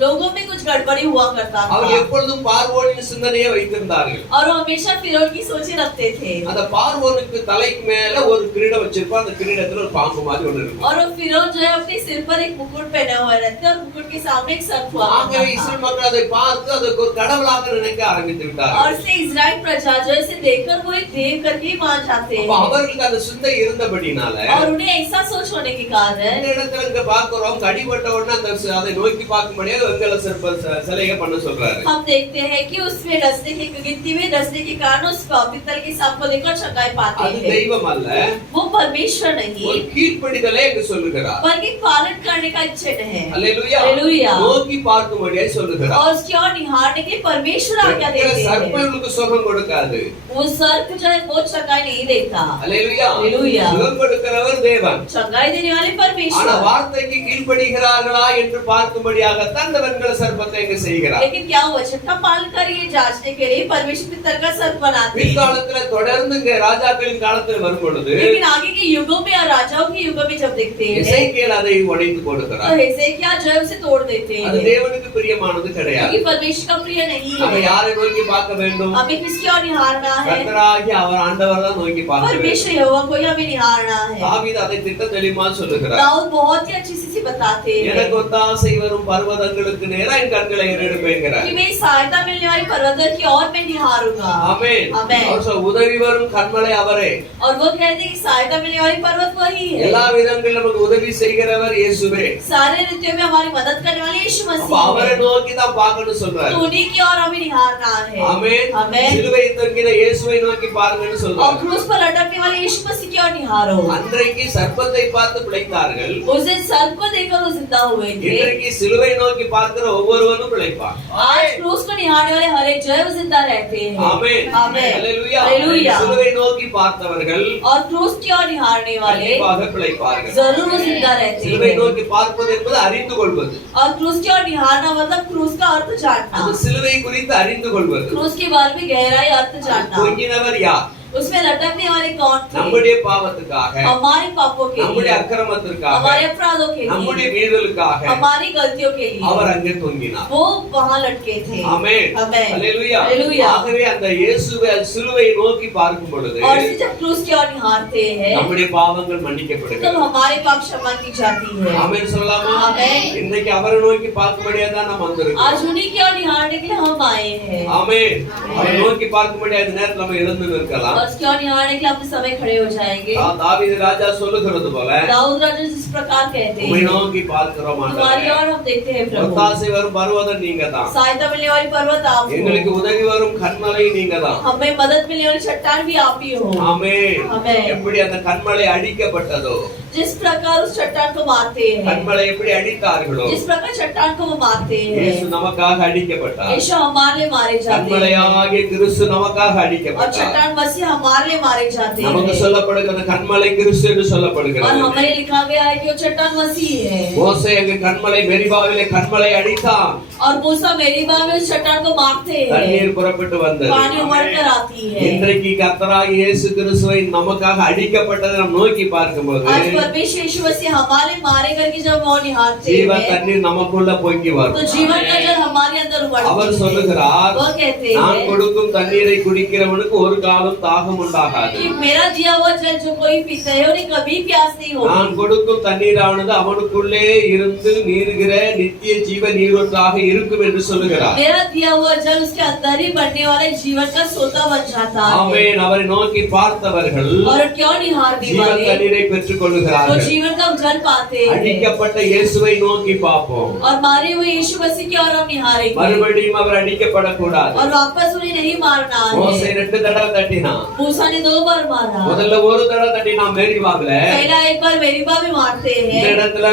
लोगों में कुछ गड़बड़ी हुआ करता அவர் था, எப்பொழுதும் பார்வோனின் சிந்தனையை வைத்திருந்தார்கள். और वो हमेशा फिरौन की सोचे रखते थे। அந்த பார்வோனுக்கு தலைக்கு மேல ஒரு கிரீடம் வச்சிருப்பான், அந்த கிரீடத்துல ஒரு பாம்பு மாதிரி ஒண்ணு இருக்கும். और वो फिरौन जो है अपने सिर पर एक मुकुट पहने हुए रहते हैं और मुकुट के सामने एक सर्प हुआ ஆகவே करता இஸ்ரேல் था। மக்கள் அதை பார்த்து அதுக்கு ஒரு கடவுளாக நினைக்க ஆரம்பித்து और விட்டார்கள். इसलिए इजराइल प्रजा जो है इसे देखकर वो एक देव करके ही मान जाते அப்ப हैं, அவர்களுக்கு அந்த சிந்தை இருந்தபடினால और उन्हें ऐसा सोच होने के कारण இந்த இடத்துல இங்க பார்க்கிறோம், கடிபட்ட உடனே அந்த அதை நோக்கி பார்க்கும்படியாக வெண்கல சிற்ப சிலையை பண்ண சொல்றாரு. हम देखते हैं कि उसमें डसने के गिनती में डसने के कारण उस पित्तल के सांप को लेकर चंगाई पाते அது हैं। தெய்வம் அல்ல, वो परमेश्वर नहीं ஒரு கீழ்ப்படிதலை என்று சொல்லுகிறார். बल्कि पालन करने का इच्छित है, அல்லேலூயா. அல்லேலூயா। நோக்கி பார்க்கும்படியாக சொல்லுகிறார். और उसकी ओर निहारने के लिए परमेश्वर आज्ञा வெண்கல देते சர்ப்பம் हैं। இவங்களுக்கு சுகம் கொடுக்காது. वो सर्प जो है वो चंगाई नहीं देता, அல்லேலூயா. அல்லேலூயா। சுகம் கொடுக்கிறவர் தேவன். चंगाई देने वाले ஆனா परमेश्वर। வார்த்தைக்கு கீழ்ப்படுகிறார்களா என்று பார்க்கும்படியாகத்தான் இந்த வெண்கல சர்ப்பத்தை இங்க செய்கிறார். लेकिन क्या वचन का पालन करिए जांचने के लिए परमेश्वर पित्तर का सर्प बनाते हैं। பிற்காலத்துல தொடர்ந்து இங்க ராஜாக்களின் காலத்துல வரும் பொழுது लेकिन आगे के युगों में और राजाओं के युगों में जब देखते हैं எசேக்கியேல் அதை உடைத்து तो போடுகிறார். हिजकिय्याह जो है उसे तोड़ देते அது हैं, தேவனுக்கு பிரியமானது கிடையாது. क्योंकि परमेश्वर का प्रिय नहीं நம்ம है। யாரை நோக்கி பார்க்க வேண்டும்? हमें किसकी ओर निहारना है? கர்த்தராகிய அவர் ஆண்டவர் தான் நோக்கி பார்க்க வேண்டும். परमेश्वर यहोवा को ही हमें निहारना है। தாவீது அதை திட்ட தெளிவா சொல்லுகிறார். दाऊद बहुत ही अच्छी से बताते हैं எனக்கு ஒத்தாசை வரும் பர்வதங்களுக்கு நேரா என் கண்களை ஏறெடுப்பேங்கிறார். कि मेरी सहायता मिलने वाली पर्वत की ओर मैं निहारूंगा। ஆமென். ஆமென்। அவர் சொல்ல, உதவி வரும் கண்மலை அவரே. और वो कहते हैं कि सहायता मिलने वाली पर्वत वही है। எல்லா விதங்களிலும் நமக்கு உதவி செய்கிறவர் இயேசுவே. सारे रीतियों में हमारी मदद करने वाले यीशु அப்ப मसीह அவரை है। நோக்கி தான் பார்க்கணும்னு சொல்றாரு. तो उन्हीं की ओर हमें निहारना है। ஆமென். ஆமென்। சிலுவை தொங்கின இயேசுவை நோக்கி பாருங்கன்னு और சொல்றாரு. क्रूस पर लटकने वाले यीशु मसीह की ओर निहारो। அன்றைக்கு சர்ப்பத்தை பார்த்து பிழைத்தார்கள். उस दिन सर्प को देखकर वो जिंदा हुए थे। இன்றைக்கு சிலுவை நோக்கி பார்க்கிற ஒவ்வொருவரும் பிழைப்பான். आज क्रूस को निहारने वाले हर एक जो है वो जिंदा रहते हैं। ஆமென். ஆமென்। அல்லேலூயா. அல்லேலூயா। சிலுவை நோக்கி பார்த்தவர்கள் और क्रूस की ओर निहारने वाले கண்டிப்பாக பிழைப்பார்கள். जरूर वो जिंदा रहते சிலுவை हैं। நோக்கி பார்ப்பது என்பது அறிந்து கொள்வது. और क्रूस की ओर निहारना मतलब क्रूस का अर्थ जानना, அந்த சிலுவை குறித்து அறிந்து கொள்வது. क्रूस के बारे में गहराई अर्थ जानना। தொங்கினவர் யார்? उसमें लटकने वाले कौन थे? நம்முடைய பாவத்துக்காக, हमारे पापों के நம்முடைய लिए, அக்கிரமத்திற்காக, हमारे अपराधों के நம்முடைய लिए, மீறலுக்காக हमारी गलतियों के लिए அவர் அங்கே தொங்கினார். वो वहाँ लटके थे। ஆமென். ஆமென்। அல்லேலூயா. அல்லேலூயா। ஆகவே அந்த இயேசுவை சிலுவை நோக்கி பார்க்கும் பொழுது और इसे जब क्रूस की ओर निहारते हैं நம்முடைய பாவங்கள் तो மன்னிக்கப்படுகிறது. हमारे पाप क्षमा की जाती है। ஆமென் சொல்லலாமா? ஆமென்। இன்னைக்கு அவரை நோக்கி பார்க்கும்படியா தான் நாம் வந்திருக்கோம். आज उन्हीं की ओर निहारने के लिए हम आए हैं। ஆமென். அவரை நோக்கி பார்க்கும்படியா இந்த நேரத்துல நம்ம இருந்து நிற்கலாம். और उसकी ओर निहारने के लिए अपने समय खड़े हो जाएंगे। தாவீது ராஜா சொல்லுகிறது போல दाऊद राजा जिस प्रकार कहते உம்மை हैं, நோக்கி பார்க்கிறோம் तुम्हारी ஆண்டவரே. ओर हम देखते हैं प्रभु। ஒத்தாசை வரும் பர்வதம் நீங்க தான். सहायता मिलने वाली पर्वत आप எங்களுக்கு हो, உதவி வரும் கண்மலை நீங்க தான். हमें मदद मिलने वाली चट्टान भी आप ही हो। ஆமென். ஆமென்। எப்படி அந்த கண்மலை அடிக்கப்பட்டதோ, जिस प्रकार उस चट्टान को मारते हैं, கண்மலை எப்படி அடித்தார்களோ, जिस प्रकार चट्टान को वो मारते இயேசு हैं, நமக்காக அடிக்கப்பட்டார். यीशु हमारे मारे जाते हैं கண்மலையாகிய கிறிஸ்து நமக்காக और அடிக்கப்பட்டார். चट्टान मसीह हमारे लिए मारे जाते நமக்கு हैं சொல்லப்படுகிற கன்மலை கிறிஸ்து என்று और சொல்லப்படுகிறது. हमारे लिखा गया है कि वो चट्टान मसीह है மோசே அங்கு கன்மலை மெரிபாவிலே கன்மலை அடித்தான். और मूसा मेरीबा में उस चट्टान को मारते हैं தண்ணீர் புறப்பட்டு வந்தது. पानी उमड़कर आती है இன்றைக்கு கர்த்தராகிய இயேசு கிறிஸ்துவை நமக்காக அடிக்கப்பட்டதை நாம் நோக்கி பார்க்கும்போது आज परमेश्वर यीशु मसीह हमारे मारे करके जब वो निहारते ஜீவ हैं தண்ணீர் நமக்குள்ள பொங்கி வரும். तो जीवन का जल हमारे अंदर அவர் उमड़ती है சொல்லுகிறார், वो कहते நான் हैं கொடுக்கும் தண்ணீரை குடிக்கிறவனுக்கு ஒரு காலம் தாகம் உண்டாகாது. कि मेरा दिया हुआ जल जो कोई पीता है उन्हें कभी प्यास नहीं நான் होगी கொடுக்கும் தண்ணீரானது அவனுக்குள்ளே இருந்து நீருகிற நித்திய ஜீவ நீரூற்றாக இருக்கும் என்று சொல்லுகிறார். मेरा दिया हुआ जल उसके अंदर ही बढ़ने वाले जीवन का सोता बन जाता है ஆமென். அவரை நோக்கி பார்த்தவர்கள் और क्यों निहारने ஜீவ वाले தண்ணீரை பெற்றுக் वो கொள்ளுகிறார்கள். जीवन का जल पाते हैं அடிக்கப்பட்ட இயேசுவை நோக்கி பார்ப்போம். और मारे हुए यीशु मसीह की ओर हम निहारेंगे மறுபடியும் அவர் அடிக்கப்படக்கூடாது. और वापस उन्हें नहीं मारना மோசே है 2 தடவை தட்டினான். मूसा ने 2 बार मारा முதல்ல ஒரு தடவை தட்டினான் மேரிபாவில. पहला एक बार मेरीबा में मारते இந்த हैं இடத்துல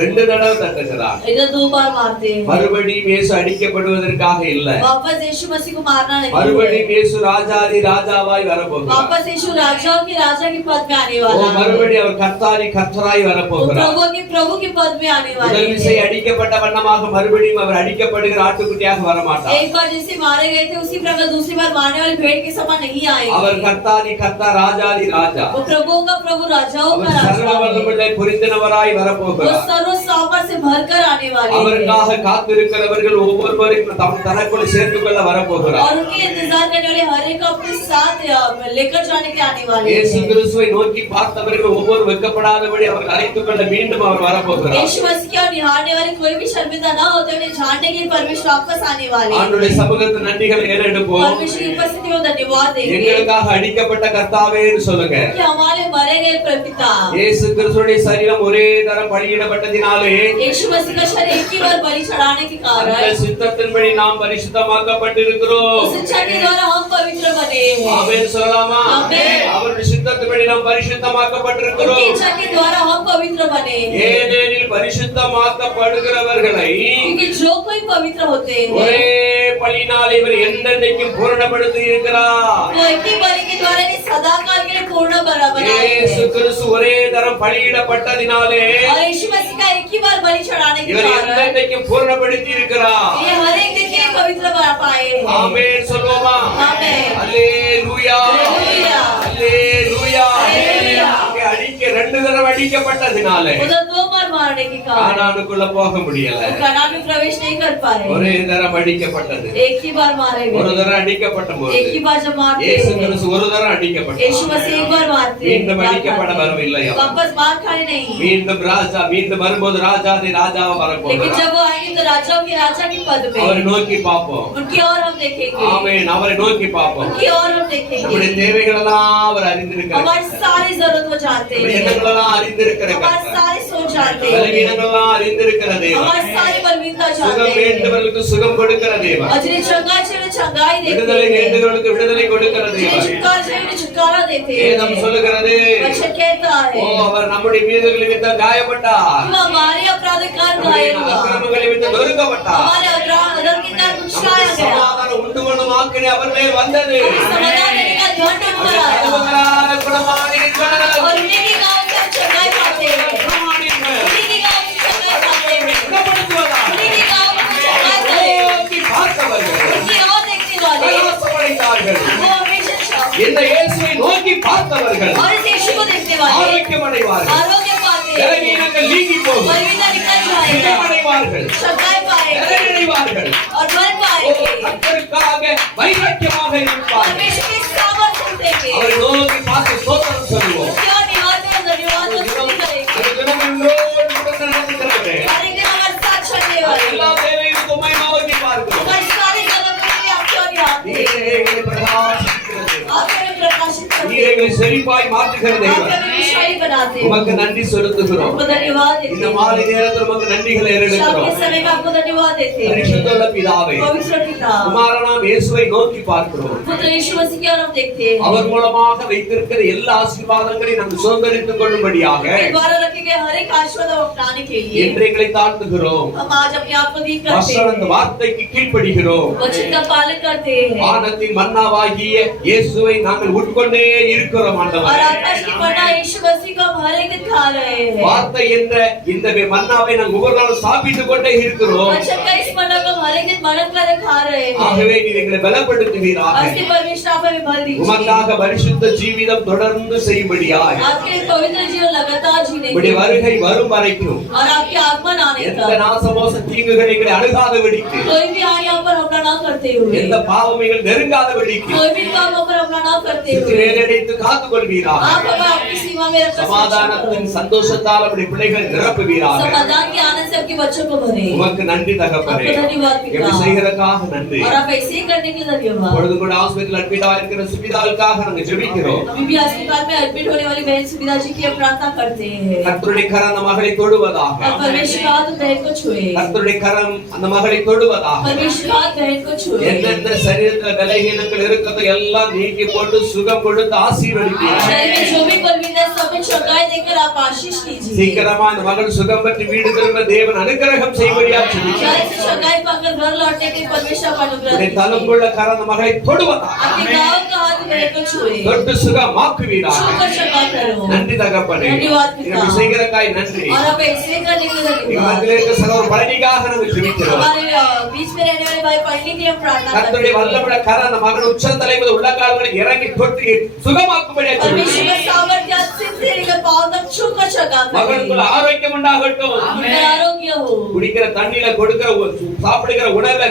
2 தடவை தட்டுகிறார். इधर 2 बार मारते हैं மறுபடியும் இயேசு அடிக்கப்படுவதற்காக இல்ல, वापस यीशु मसीह को मारना नहीं है மறுபடியும் இயேசு ராஜாதி ராஜாவாய் வரப்போகிறார். वापस यीशु राजाओं के राजा के पद में आने वाला है மறுபடியும் அவர் கர்த்தாதி கர்த்தராய் वो வரப்போகிறார். प्रभु के पद में आने वाले முதல் விசை हैं அடிக்கப்பட்ட வண்ணமாக மறுபடியும் அவர் அடிக்கப்படுகிற ஆட்டுக்குட்டியாக வரமாட்டார். एक बार जैसे मारे गए थे उसी प्रकार दूसरी बार मारने वाले भेड़ के समान नहीं அவர் आएंगे கர்த்தாதி கர்த்தா ராஜாதி ராஜா. वो प्रभुओं का प्रभु राजाओं का அவர் சர்வ राजा है வல்லமையுள்ள புரிந்தனவராய் वो வரப்போகிறார். सर्व सामर्थ से भरकर आने वाले हैं அவருக்காக காத்திருக்கிறவர்கள் ஒவ்வொருவரையும் தம் தனக்குள் சேர்த்துக் கொள்ள வரப்போகிறார். और उनके इंतजार करने वाले हर एक को अपने साथ लेकर जाने के आने वाले இயேசு हैं கிறிஸ்துவை நோக்கி பார்த்தவர்கள் ஒவ்வொரு வெட்கப்படாதபடி அவர் அழைத்துக் கொள்ள மீண்டும் அவர் வரப்போகிறார். यीशु मसीह की ओर निहारने वाले कोई भी शर्मिंदा ना होते उन्हें जानने के लिए परमेश्वर वापस आने वाले हैं ஆண்டவருடைய சமூகத்தின் நன்றிகளை ஏறெடுப்போம். परमेश्वर की उपस्थिति में धन्यवाद देंगे எங்களுக்காக அடிக்கப்பட்ட கர்த்தாவேன்னு சொல்லுங்க. कि हमारे मरे गए पिता இயேசு கிறிஸ்துடைய சரீரம் ஒரே தரம் பலியிடப்பட்டதினாலே यीशु मसीह का शरीर एक ही बार बलि चढ़ाने के அந்த कारण சித்தத்தின்படி நாம் பரிசுத்தமாக்கப்பட்டிருக்கிறோம். उस इच्छा के द्वारा हम पवित्र बने हैं ஆமென் சொல்லலாமா? ஆமென். அவருடைய சித்தத்தின்படி நாம் उनकी பரிசுத்தமாக்கப்பட்டிருக்கிறோம். इच्छा के द्वारा हम पवित्र बने हैं ஏனெனில் பரிசுத்தமாக்கப்படுகிறவர்களை क्योंकि जो कोई पवित्र होते हैं ஒரே பலியினால் இவர் என்றென்றைக்கும் பூரணப்படுத்தி இருக்கிறார். वो एक ही बलि के द्वारा नहीं सदा काल के लिए पूर्ण बराबर இயேசு கிறிஸ்து ஒரே தரம் பலியிடப்பட்டதினாலே और यीशु मसीह का एक ही बार बलि चढ़ाने के இவர் कारण என்றென்றைக்கும் பூரணப்படுத்தி இருக்கிறார். ये हर एक दिन के लिए पवित्र बना पाए हैं ஆமென் சொல்லுவோமா? ஆமென். அல்லேலூயா அல்லேலூயா. அல்லேலூயா. அல்லேலூயா. இங்கே ரெண்டு தடவை அடிக்கப்பட்டதினாலே उधर 2 बार मारने के कारण கானானுக்குள்ள போக முடியல. वो कनान में प्रवेश नहीं कर पाए ஒரே தரம் அடிக்கப்பட்டது. एक ही बार मारे ஒரு गए தரம் அடிக்கப்பட்ட போது एक ही बार जब मारते இயேசு हैं கிறிஸ்து ஒரு தரம் அடிக்கப்பட்டார். यीशु मसीह एक बार मारते हैं மீண்டும் அடிக்கப்பட வரவில்லை அவர். वापस मार खाने नहीं மீண்டும் மீண்டும் வரும்போது ராஜாதி ராஜாவா लेकिन வரப்போகிறார். जब वो आएंगे तो राजाओं के राजा के पद அவரை में நோக்கி பார்ப்போம். उनकी ओर हम देखेंगे ஆமென். அவரை நோக்கி பார்ப்போம். उनकी ओर हम நம்முடைய देखेंगे தேவைகள் எல்லாம் அவர் அறிந்திருக்கிறார். हमारी सारी जरूरत वो जानते நம்முடைய हैं எண்ணங்கள் எல்லாம் அறிந்திருக்கிற हमारी கர்த்தர். सारी सोच जानते हैं பலவீனங்கள் எல்லாம் அறிந்திருக்கிற தேவன். हमारी सारी बलवीनता சுகம் जानते हैं வேண்டுவர்களுக்கு சுகம் கொடுக்கிற தேவன். और जिन्हें चंगाई चाहिए उन्हें चंगाई देते விடுதலை हैं வேண்டுவர்களுக்கு விடுதலை கொடுக்கிற जिन्हें தேவன். छुटकारा चाहिए उन्हें छुटकारा देते வேதம் हैं சொல்லுகிறது, वचन कहता ஓ है அவர் நம்முடைய மீறுதல் நிமித்தம் காயப்பட்டார், कि वो हमारे अपराध के कारण நம்முடைய घायल हुआ அக்கிரமங்கள் நிமித்தம் நொறுக்கப்பட்டார். हमारे अधर्म के कारण कुचलाया நமக்கு गया சமாதானம் உண்டு பண்ணும் ஆக்கினை அவர் மேல் வந்தது. समाधान देने का दंड उन पर आया கழுவுகளால் குணமானீர்கள். और उन्हीं के गांव से हम चंगाई पाते हैं குணமானீர்கள். उन्हीं के गांव से चंगाई पाते हैं குணப்படுத்துவதா? उन्हीं के गांव में चंगाई करें நோக்கி பார்த்தவர்கள் उनकी ओर देखने वाले பரவசமடைந்தார்கள். वो हमेशा शांत இந்த இயேசுவை நோக்கி பார்த்தவர்கள் और इस यीशु को देखने वाले ஆரோக்கியமடைவார்கள். आरोग्य पाते हैं பலவீனங்கள் நீங்கி போகும். बलवीनता निकल जाएगा சுகமடைவார்கள். चंगाई पाएंगे நிறைவடைவார்கள். और बल ஓ, पाएंगे கர்த்தருக்காக வைராக்கியமாக இருப்பார்கள். परमेश्वर के सामर्थ्य हम देंगे அவரை நோக்கி பார்த்து ஸ்தோத்திரம் சொல்லுவோம். उसके और निवास में धन्यवाद और स्तुति करेंगे அந்த தினம் எங்களோடு கூட நடக்கிறது. हर एक दिन हमारे साथ चलने वाले எல்லா தேவைகளுக்கும் உம்மை நோக்கி பார்க்கிறோம். हमारी सारी जगह में आपकी ओर याद है நீரே எங்களை பிரகாசிக்கிறது. आप हमें प्रकाशित करते நீரே हैं எங்களை செழிப்பாய் மாற்றுகிற आप தேவன். हमें विशाली चढ़ाते हो। உமக்கு நன்றி செலுத்துகிறோம். आपको धन्यवाद देते இந்த हैं। மாலை நேரத்தில் உமக்கு நன்றிகளை शाम के ஏறெடுக்கிறோம். समय में आपको धन्यवाद देते हैं। பரிசுத்தமுள்ள பிதாவே, पवित्र पिता, குமாரனாம் இயேசுவை நோக்கி பார்க்கிறோம். पुत्र यीशु मसीह की ओर हम देखते हैं। அவர் மூலமாக வைத்திருக்கிற எல்லா ஆசீர்வாதங்களையும் நாம் சுதந்தரித்துக் கொள்ளும்படியாக उसके द्वारा रखे गए हर एक आशीर्वाद को अपनाने के लिए இன்று எங்களை தாழ்த்துகிறோம். हम आज अपने आप को दीन करते வசனந்த हैं, வார்த்தைக்கு கீழ்ப்படிகிறோம். वचन का पालन करते हैं வானத்தின் மன்னாவாகிய இயேசுவை நாங்கள் உட்கொண்டே இருக்கிறோம் और ஆண்டவரே. आकाश की मन्ना यीशु मसीह को हम हर एक दिन खा रहे हैं। வார்த்தை என்ற இந்த மன்னாவை நாங்கள் ஒவ்வொரு நாளும் சாப்பிட்டுக் கொண்டே இருக்கிறோம். वचन का इस मन्ना को हम हर एक दिन मनन कर खा रहे हैं। ஆகவே நீர் எங்களை பலப்படுத்துவீராக. उसके परमेश्वर आप हमें बल दीजिए। உமக்காக பரிசுத்த ஜீவிதம் தொடர்ந்து செய்யும்படியாய் आपके पवित्र जीवन लगातार जीने के உம்முடைய लिए வருகை வரும் வரைக்கும் और आपके आगमन आने எந்த तक நாசமோச தீங்குகள் எங்களை அணுகாதபடிக்கு, कोई भी आने यहाँ पर हमला ना करते हुए, எந்த பாவம் எங்களை நெருங்காதபடிக்கு कोई भी काम पर हमला ना करते हुए வேலையடைத்து காத்துக்கொள்வீராக. आप हमें आपकी सीमा में रखकर सुरक्षा சமாதானத்தின் करो। சந்தோஷத்தால் அப்படி பிள்ளைகள் நிரப்புவீராக. समाधान के आनंद से आपके बच्चों को भरे। உமக்கு நன்றி தகப்பனே. आपको धन्यवाद இப்படி पिता செய்கிறதுக்காக நன்றி. और आप ऐसे ही करने के लिए धन्यवाद। பொழுது கூட ஹாஸ்பிடல் அட்மிட்டா இருக்கிற சுபிதாவுக்காக நாங்கள் ஜெபிக்கிறோம். अभी भी अस्पताल में एडमिट होने वाली बहन सुविधा जी की हम प्रार्थना करते हैं। கர்த்தருடைய கரம் அந்த மகளை தொடுவதாக. और परमेश्वर का हाथ बहन को छुए, கர்த்தருடைய கரம் அந்த மகளை தொடுவதாக. परमेश्वर का हाथ बहन को छुए। என்னென்ன சரீரத்துல பலகீனங்கள் இருக்கிறதோ எல்லாம் நீக்கி போட்டு சுகம் கொடுத்து ஆசீர்வதிப்பீராக. शरीर में जो भी बलवीनता सब में चौकाई देकर आप आशीष कीजिए। சீக்கிரமா அந்த மகள் சுகம் பெற்று வீடு திரும்ப தேவன் அனுக்கிரகம் செய்வடியா ஜெபிக்கிறோம். जल्द से चौकाई पाकर घर लौटने के परमेश्वर का अनुग्रह உடைய कीजिए। தலம்புள்ள கரம் அந்த மகளை தொடுவதாக. आपके गांव का हाथ बहन को छुए, தொட்டு சுகமாக்குவீராக. छूकर चौका करो। நன்றி தகப்பனே. धन्यवाद पिता। இப்படி செய்கிறக்காய் நன்றி. और आप ऐसे करने के लिए எங்க धन्यवाद। மத்தியில இருக்க சகோதர பழனிக்காக நாங்கள் ஜெபிக்கிறோம். हमारे बीच में रहने वाले भाई पढ़ने के लिए हम प्रार्थना கர்த்தருடைய करते हैं। வல்லமுள்ள கரம் அந்த மகன் உச்சந்தலை முதல் உள்ளங்கால்களை இறங்கி தொட்டு சுகமாக்கும்படியா परमेश्वर ஜெபிக்கிறோம். का सामर्थ्य से लेकर पांव तक छूकर चौका மகனுக்குள்ள करें। ஆரோக்கியம் உண்டாகட்டும். उनका आरोग्य हो, குடிக்கிற தண்ணியில கொடுக்கிற சாப்பிடுகிற உணவுல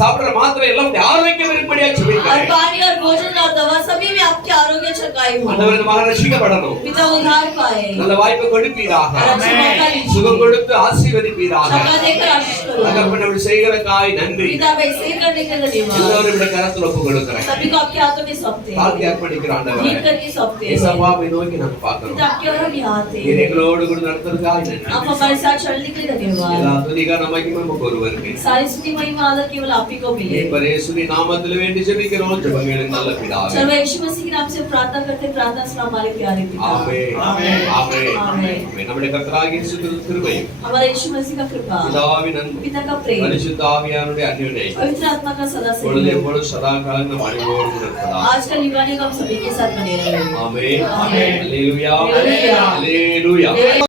சாப்பிடுற மாத்திரை எல்லாம் உடைய ஆரோக்கியம் இருக்கும்படியா और ஜெபிக்கிறேன். पानी और भोजन और दवा सभी में आपकी आरोग्य चौकाई हो। ஆண்டவரே இந்த மகன் ரட்சிக்கப்படணும். पिता उद्धार पाए, நல்ல வாய்ப்பை கொடுப்பீராக. और अच्छा मौका लीजिए। சுகம் கொடுத்து ஆசீர்வதிப்பீராக. चौका देकर आशीष करो। தகப்பனே இப்படி செய்கிறக்காய் நன்றி. पिता वैसे ही करने के लिए धन्यवाद। எல்லாரும் இந்த கரத்துல ஒப்பு கொடுக்கிறேன். सभी को आपके हाथों में सौंपते தாழ்த்தி हैं, அர்ப்பணிக்கிற ஆண்டவரே. जीत करके सौंपते हैं। இயேசுவாவை நோக்கி நாங்க பார்க்கிறோம். पिता आपकी ओर हम यहाँ आते நீர் हैं, எங்களோடு கூட நடத்துறதுக்காய் நன்றி. आप हमारे साथ चलने के लिए धन्यवाद। எல்லா துதிகார மகிமை உமக்கு ஒருவருக்கே. सारी स्तुति महिमा आदर केवल आप ही को मिले। மீட்பர் இயேசுவின் நாமத்தில் வேண்டி ஜெபிக்கிறோம் ஜெபங்களின் நல்ல பிதாவே. सर्व यीशु मसीह के नाम से प्रार्थना करते हैं, प्रार्थना सुना हमारे प्यारे पिता। ஆமென். ஆமென். ஆமென். ஆமென். ஆமென். நம்முடைய கர்த்தராகிய இயேசு கிறிஸ்துவின் கிருபையும் हमारे यीशु मसीह का कृपा, பிதாவின் அன்பும் पिता का प्रेम, பரிசுத்த ஆவியானவருடைய அந்யோன்யம் पवित्र आत्मा का सदा பொழுது सहयोग எப்பொழுது சதா காலம் நம் அனைவரோடு கூட இருப்பதாக. आज कल युगाने का हम सभी के साथ बने रहे। ஆமென். ஆமென். அல்லேலூயா. அல்லேலூயா. அல்லேலூயா.